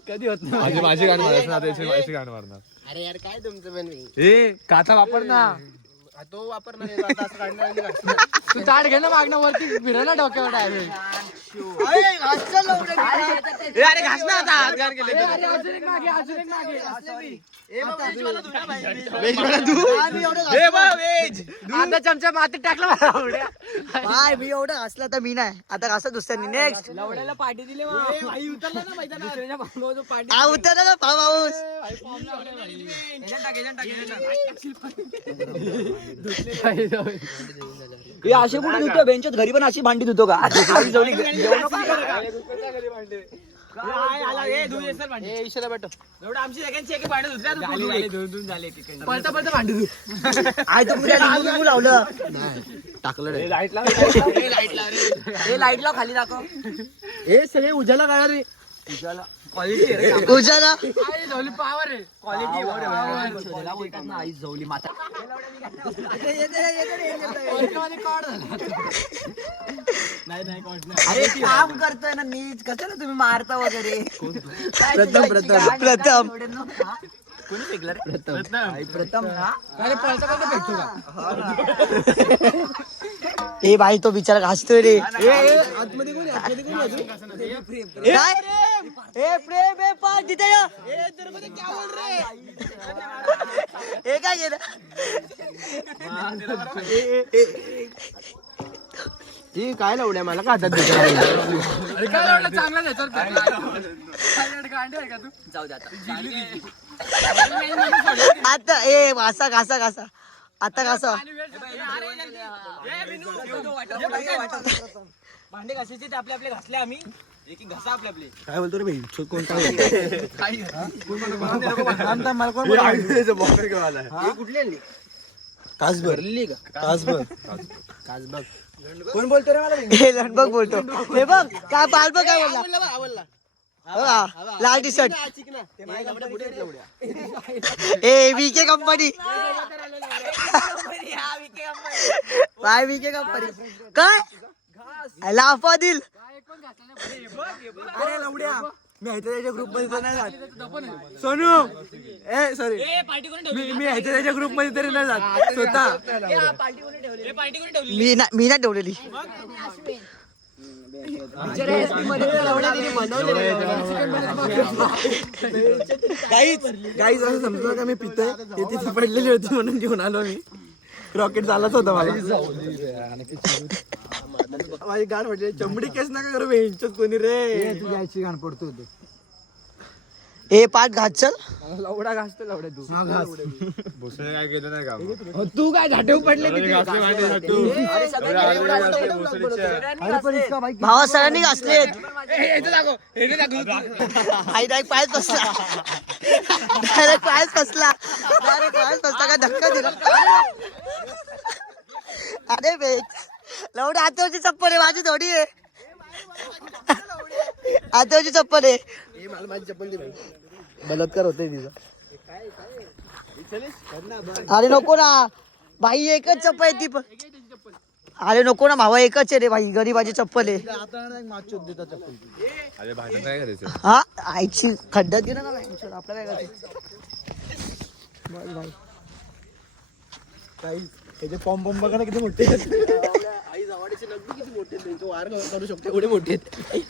कधी होत नाही. माझी गाणी मारायचं त्याची गाणी मारणार. अरे यार काय तुमचं पण ए काचा वापर ना. तो वापरणार असं काढणार. तू ताट घे ना मागणं वरती फिरला डोक्यावर डायरेक्ट. अरे घासलं लवड्या. ए अरे घास ना आता हात घाण केले. अजून एक मागे अजून एक मागे. व्हेज मला तू. मी एवढं ए बा व्हेज. आता चमचा मातीत टाकला मला उड्या. बाय मी एवढं घासलं तर मी नाही. आता घासत दुसऱ्यांनी. नेक्स्ट लवड्याला पाठी दिले उतरला ना मैदानात. पाठी हा उतरला ना पाऊस. हे असे कुठे धुतो बेंचत घरी पण अशी भांडी धुतो का? आई जवळी जेवण नको करा. पळता पळता भांडी धु. आय तुम्ही लिंबू लावलं. टाकलं हे लाईट लाव खाली दाखव. हे सगळे उजाला काढा रे. क्वालिटी उजाला आई झोली पावर आहे. क्वालिटी शोधायला बोलतात ना आई जवली माता. अरे काम करतोय ना नीच, कशाला तुम्ही मारता वगैरे. प्रथम कोणी फेकलं रे? प्रथम ना. अरे पळता पळता भेटतो का. ए भाई तो बिचारा घासतोय रे. काय ए प्रेम ए पाच तिथे या. हे काय गेलं. ती काय लावल्या मला का हातात जाऊ दे आता आता ए घासा घासा घासा आता घासा भांडे घासायचे ते आपले आपले घासले आम्ही एक घासा आपले आपले काय बोलतो रे भाई कोणता कुठली आणली कासभर का कासभर कासबग कोण बोलतो रे मला हे लंडबग बोलतो हे बघ काय बाल बघ काय बोलला आवडला लाल टी शर्ट ए विके कंपनी काय विके कंपनी काय लाफा दिल अरे लवड्या मी त्याच्या ग्रुप मध्ये तर नाही जात सोनू ए सॉरी मी त्याच्या ग्रुप मध्ये तरी नाही जात स्वतः मी नाही ठेवलेली गाईच असं समजलं का मी पितोय ते तिथे पडलेली होती म्हणून घेऊन आलो मी रॉकेट झालाच होता मला माझी गाण म्हटली चमडी केस नका करू बेंचच कोणी रे तुझी आईची गाण पडतो होते ए पाठ घात चल लवडा घासतो लवड्या तू भोसले काय केलं नाही काम तू काय झाटेव पडले भावा सरांनी घासलेत आई डायरेक्ट पायच बसला डायरेक्ट पायच बसला काय धक्का दिला अरे बे लवडे हातावरची चप्पल आहे माझी थोडी आहे हातावरची चप्पल आहे मला माझी चप्पल दे भाई बलात्कार होतोय तिचा अरे नको ना भाई एकच चप्पल आहे ती पण अरे नको ना भावा एकच आहे रे भाई गरीबाची चप्पल आहे अरे भांडण काय करायचं हा आईची खड्ड्यात गेलं ना आपलं काय करायचं त्याचे फॉर्म बॉम्ब बघा ना किती मोठे आई जवाडीचे लग्न किती मोठे त्यांचे वार करू शकते एवढे मोठे आहेत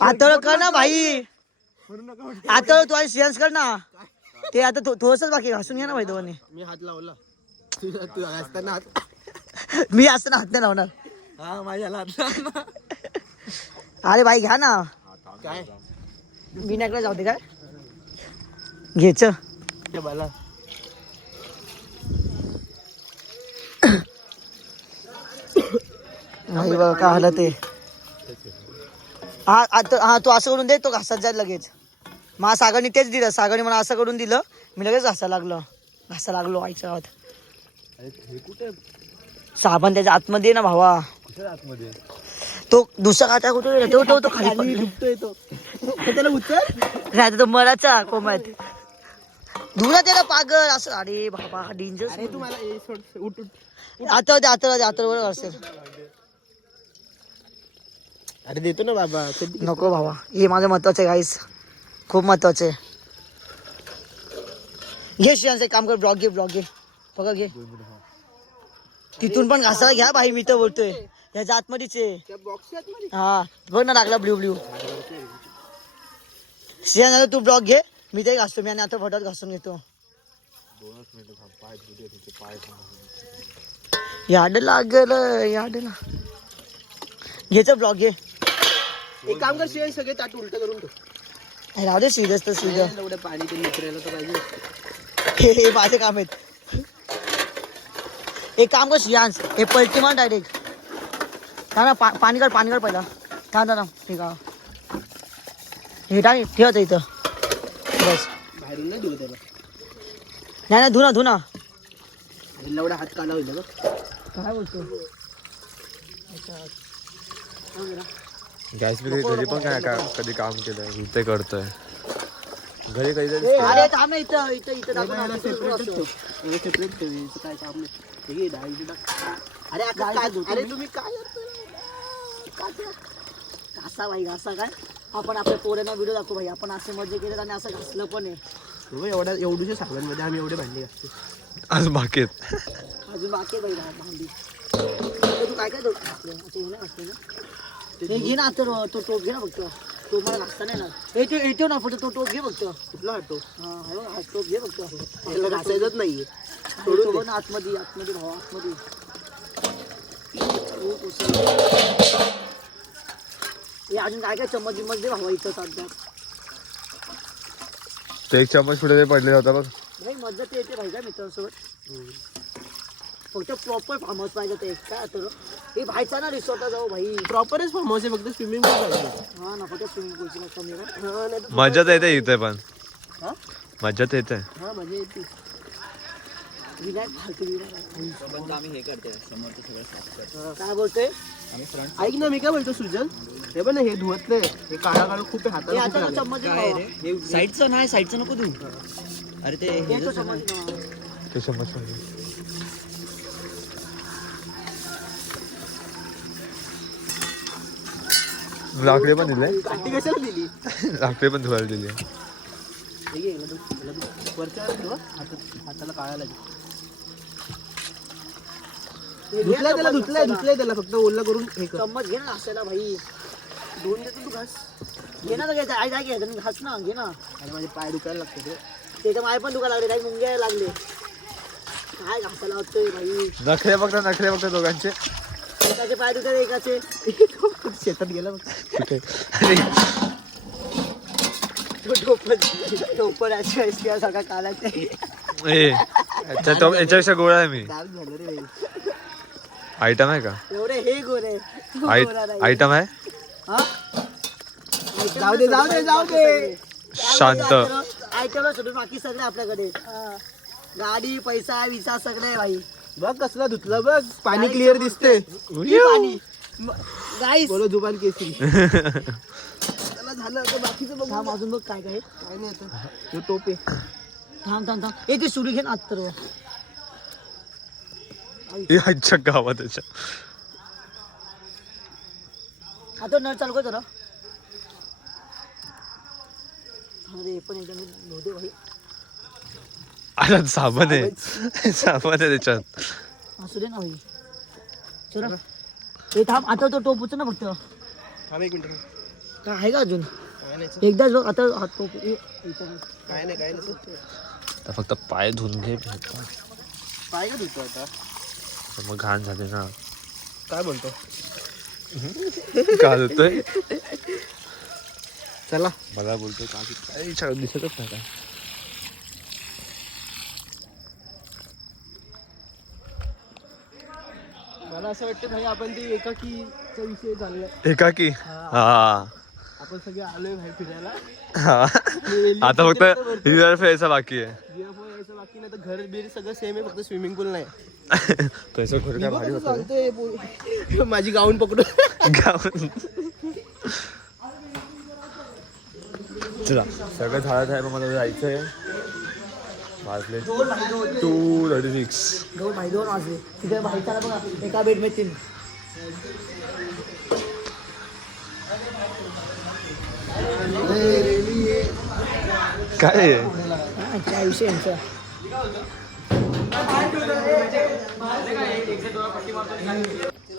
आता कर ना भाई आता तू आई सियन्स कर ना ते आता थोडंसंच बाकी घासून घ्या ना भाई दोन्ही मी हात लावला तू असताना हात मी असं ना हात नाही लावणार हा माझ्या हात अरे भाई घ्या ना काय विनायकला जाऊ दे काय घ्यायच ते मला भाई बघा काय आलं ते हा आता हा तू असं करून दे तो घासात जाईल लगेच मला सागरनी तेच दिलं सागरनी मला असं करून दिलं मी लगेच घासा लागलो आईच्या गावात साबण त्याच्या आतमध्ये ना भावा तो दुसरा काटा कुठे तो खाली डुबतोय तो त्याला उचल नाही तो मराचा कोमत धुरा त्याला पागल असं अरे बाबा डेंजर अरे तू मला उठ आता असेल अरे देतो ना बाबा नको बाबा हे माझं महत्वाचं आहे गाईस खूप महत्वाचं आहे घे श्रेयांचं एक काम कर ब्लॉग घे बघा घे तिथून पण घासायला घ्या भाई मी तर बोलतोय ह्याच्या आतमध्येच आहे हा बघ ना लागला ब्ल्यू श्रेयांचा तू ब्लॉग घे मी तरी घासतो मी आणि आता फटात घासून घेतो याड लागल याडला घ्यायचं ब्लॉग घे एक काम कर शिवाय सगळे ताट उलट करून ठेव राहू दे सिरियस तर सिरियस एवढं पाणी ते मित्रायला तर पाहिजे हे माझे काम आहेत एक काम कर शियांस हे पलटी मार डायरेक्ट ना पाणी कर पहिला ना ठीक आहे हे टाक ठेवायचं इथं बस बाहेरून नाही देऊ त्याला नाही धुना एवढा हात काढा होईल बघ काय बोलतो गॅस बी घरी पण काय कधी काम केलं ते करतोय घरी कधी अरे थांब ना इथं टाकून आपण सेपरेट ठेव काय काम नाही अरे अरे तुम्ही काय घासा भाई घासा काय आपण आपल्या पोरांना व्हिडिओ दाखवू भाई आपण असे मजे केले आणि असं घासलं पण आहे एवढ्या साबणांमध्ये आम्ही एवढे भांडे घासतो आज बाकीत अजून बाकी आहे भाई भांडी तू काय घासलं ना हे घे ना तर तो टोप घे ना फक्त तो मला घासता नाही ना येतो ना फक्त तो टोप घे फक्त कुठला हटतो हा टोप घे फक्त त्याला घासायचंच नाहीये सोडून आतमध्ये भावा आतमध्ये हे अजून काय काय चम्मच बिम्मच दे भावा इथं सध्या. ते एक चम्मच पुढे पडलेला होता बघ. नाही मजा ते येते भाई का मित्रांसोबत. फक्त प्रॉपर फार्म हाऊस पाहिजे ते काय तर हे भाईचा ना रिसॉर्टला जाऊ भाई. प्रॉपरच फार्म हाऊस आहे, फक्त स्विमिंग पूल पाहिजे. हा ना फक्त स्विमिंग पूलची कमी आहे. हा नाही तर- मजा तर येते इथे पण. हा? मजा तर येते. हा मजा येते. विनायक फालतू विनायक. सोबत आम्ही हे करते समोरचं सगळं साफ करतो. काय बोलतोय आम्ही फ्रंट ऐक ना मी काय बोलतो सुजन, हे पण हे धुवतले हे काळा काळा खूप आहे हे हाताला खूप आता लागले. चम्मच दे काय भावा. रे साईडचं नाही, साईडचं नको देऊ. अरे ते हे हे तो चम्मच ना. ते चम्मच लाकडे पण दिले. काठी कशाला दिली? लाकडे पण धुवायला दिले. हे घे, याला धु, याला धु. वरच्या वर धु, हाताला काळा लागेल. धुतलंय त्याला, धुतलंय त्याला, फक्त ओला करून हे कर. चम्मच घे ना असायला भाई. दोन देतो तू घास. घे ना तर घ्यायचं आई काय घ्यायचं घास ना घे ना. आणि माझे पाय दुखायला लागते ते. ते तर माय पण दुखा लागले काही मुंग्या लागले. काय घासायला वाटतोय भाई. नखरे बघता दोघांचे. एकाचे पाय दुखत एकाचे. शेतात गेला बघ. कुठे टोपण सारखा काढायचा. याच्यापेक्षा गोळा आहे मी. काय झालं रे? आयटम आहे का? एवढे हे गोरे. आयटम आहे. हा? जाऊ दे जाऊ दे जाऊ दे. शांत. आयटम सोडून बाकी सगळे आपल्याकडे. गाडी पैसा विसा सगळे भाई. बघ कसला धुतला बघ, पाणी क्लिअर दिसते. पाणी गाईस बोलो जुबान केसरी. त्याला झालं आता बाकीचं बघ. थांब अजून बघ काय काय काय नाही आता तो टोप आहे. थांब ए ते सुरी घे ना आत तर. आजच्या गावात त्याच्या. आता नळ चालू कर जरा. अरे पण एकदम नव्हते भाई. आता साबण आहे त्याच्यात. असू दे ना भाई. चला हे थांब आता तो टोप उचल ना फक्त. थांब एक मिनिट. काय आहे का अजून काय नाही एकदाच बघ आता हा टोप काय नाही आता फक्त पाय धुवून घे. पाय का धुतो आता? मग घाण झाले ना. काय बोलतो? का धुतोय? चला मला बोलतोय का काय दिसतच नाही काय. मला असं वाटतं भाई आपण ती एकाकीचा विषय चाललाय. एकाकी. हा आपण सगळे आलोय भाई फिरायला. हा. आता फक्त रिव्हर फेरायचा बाकी आहे. GFO यायचं बाकी नाही तर घर बीर सगळं सेम आहे, फक्त स्विमिंग पूल नाही. तसं खरं काय भारी होतं. चालतोय माझी गाऊन पकडून. गावात. चला सगळं झालं आहे. मला जायचंय. वाजले 2:36. दोन भाई 2 वाजले. तिथे भाई चला बघा एका बेड में 3. काय आहे? काय विषय यांचा.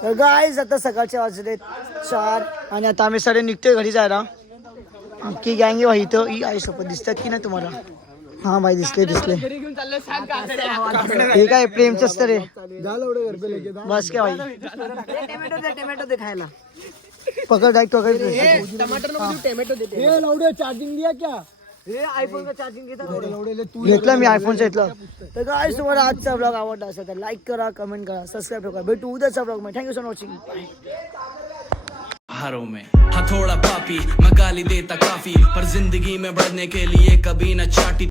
तर गाईज आता सकाळचे वाजले 4 आणि आता आम्ही सगळे निघतोय घरी जायला. की गँग भाई इथं ही आई सोबत दिसतात की नाही तुम्हाला? हा भाई दिसले. हे काय प्रेमच तर रे. बस काय भाई. टोमॅटो दे खायला. पकड डायरेक्ट पकड. टमाटर नको टोमॅटो देते. चार्जिंग दिया क्या? हे आयफोन का चार्जिंग घेतला मी आयफोनचा घेतला. तर गाईज तुम्हाला आजचा ब्लॉग आवडला असेल तर लाईक करा, कमेंट करा, सबस्क्राईब करा. भेटू उद्याचा ब्लॉग मध्ये. Thank you so much watching. हारों में हथौड़ा पापी मैं गाली देता काफी पर जिंदगी में बढ़ने के लिए कभी न चाटी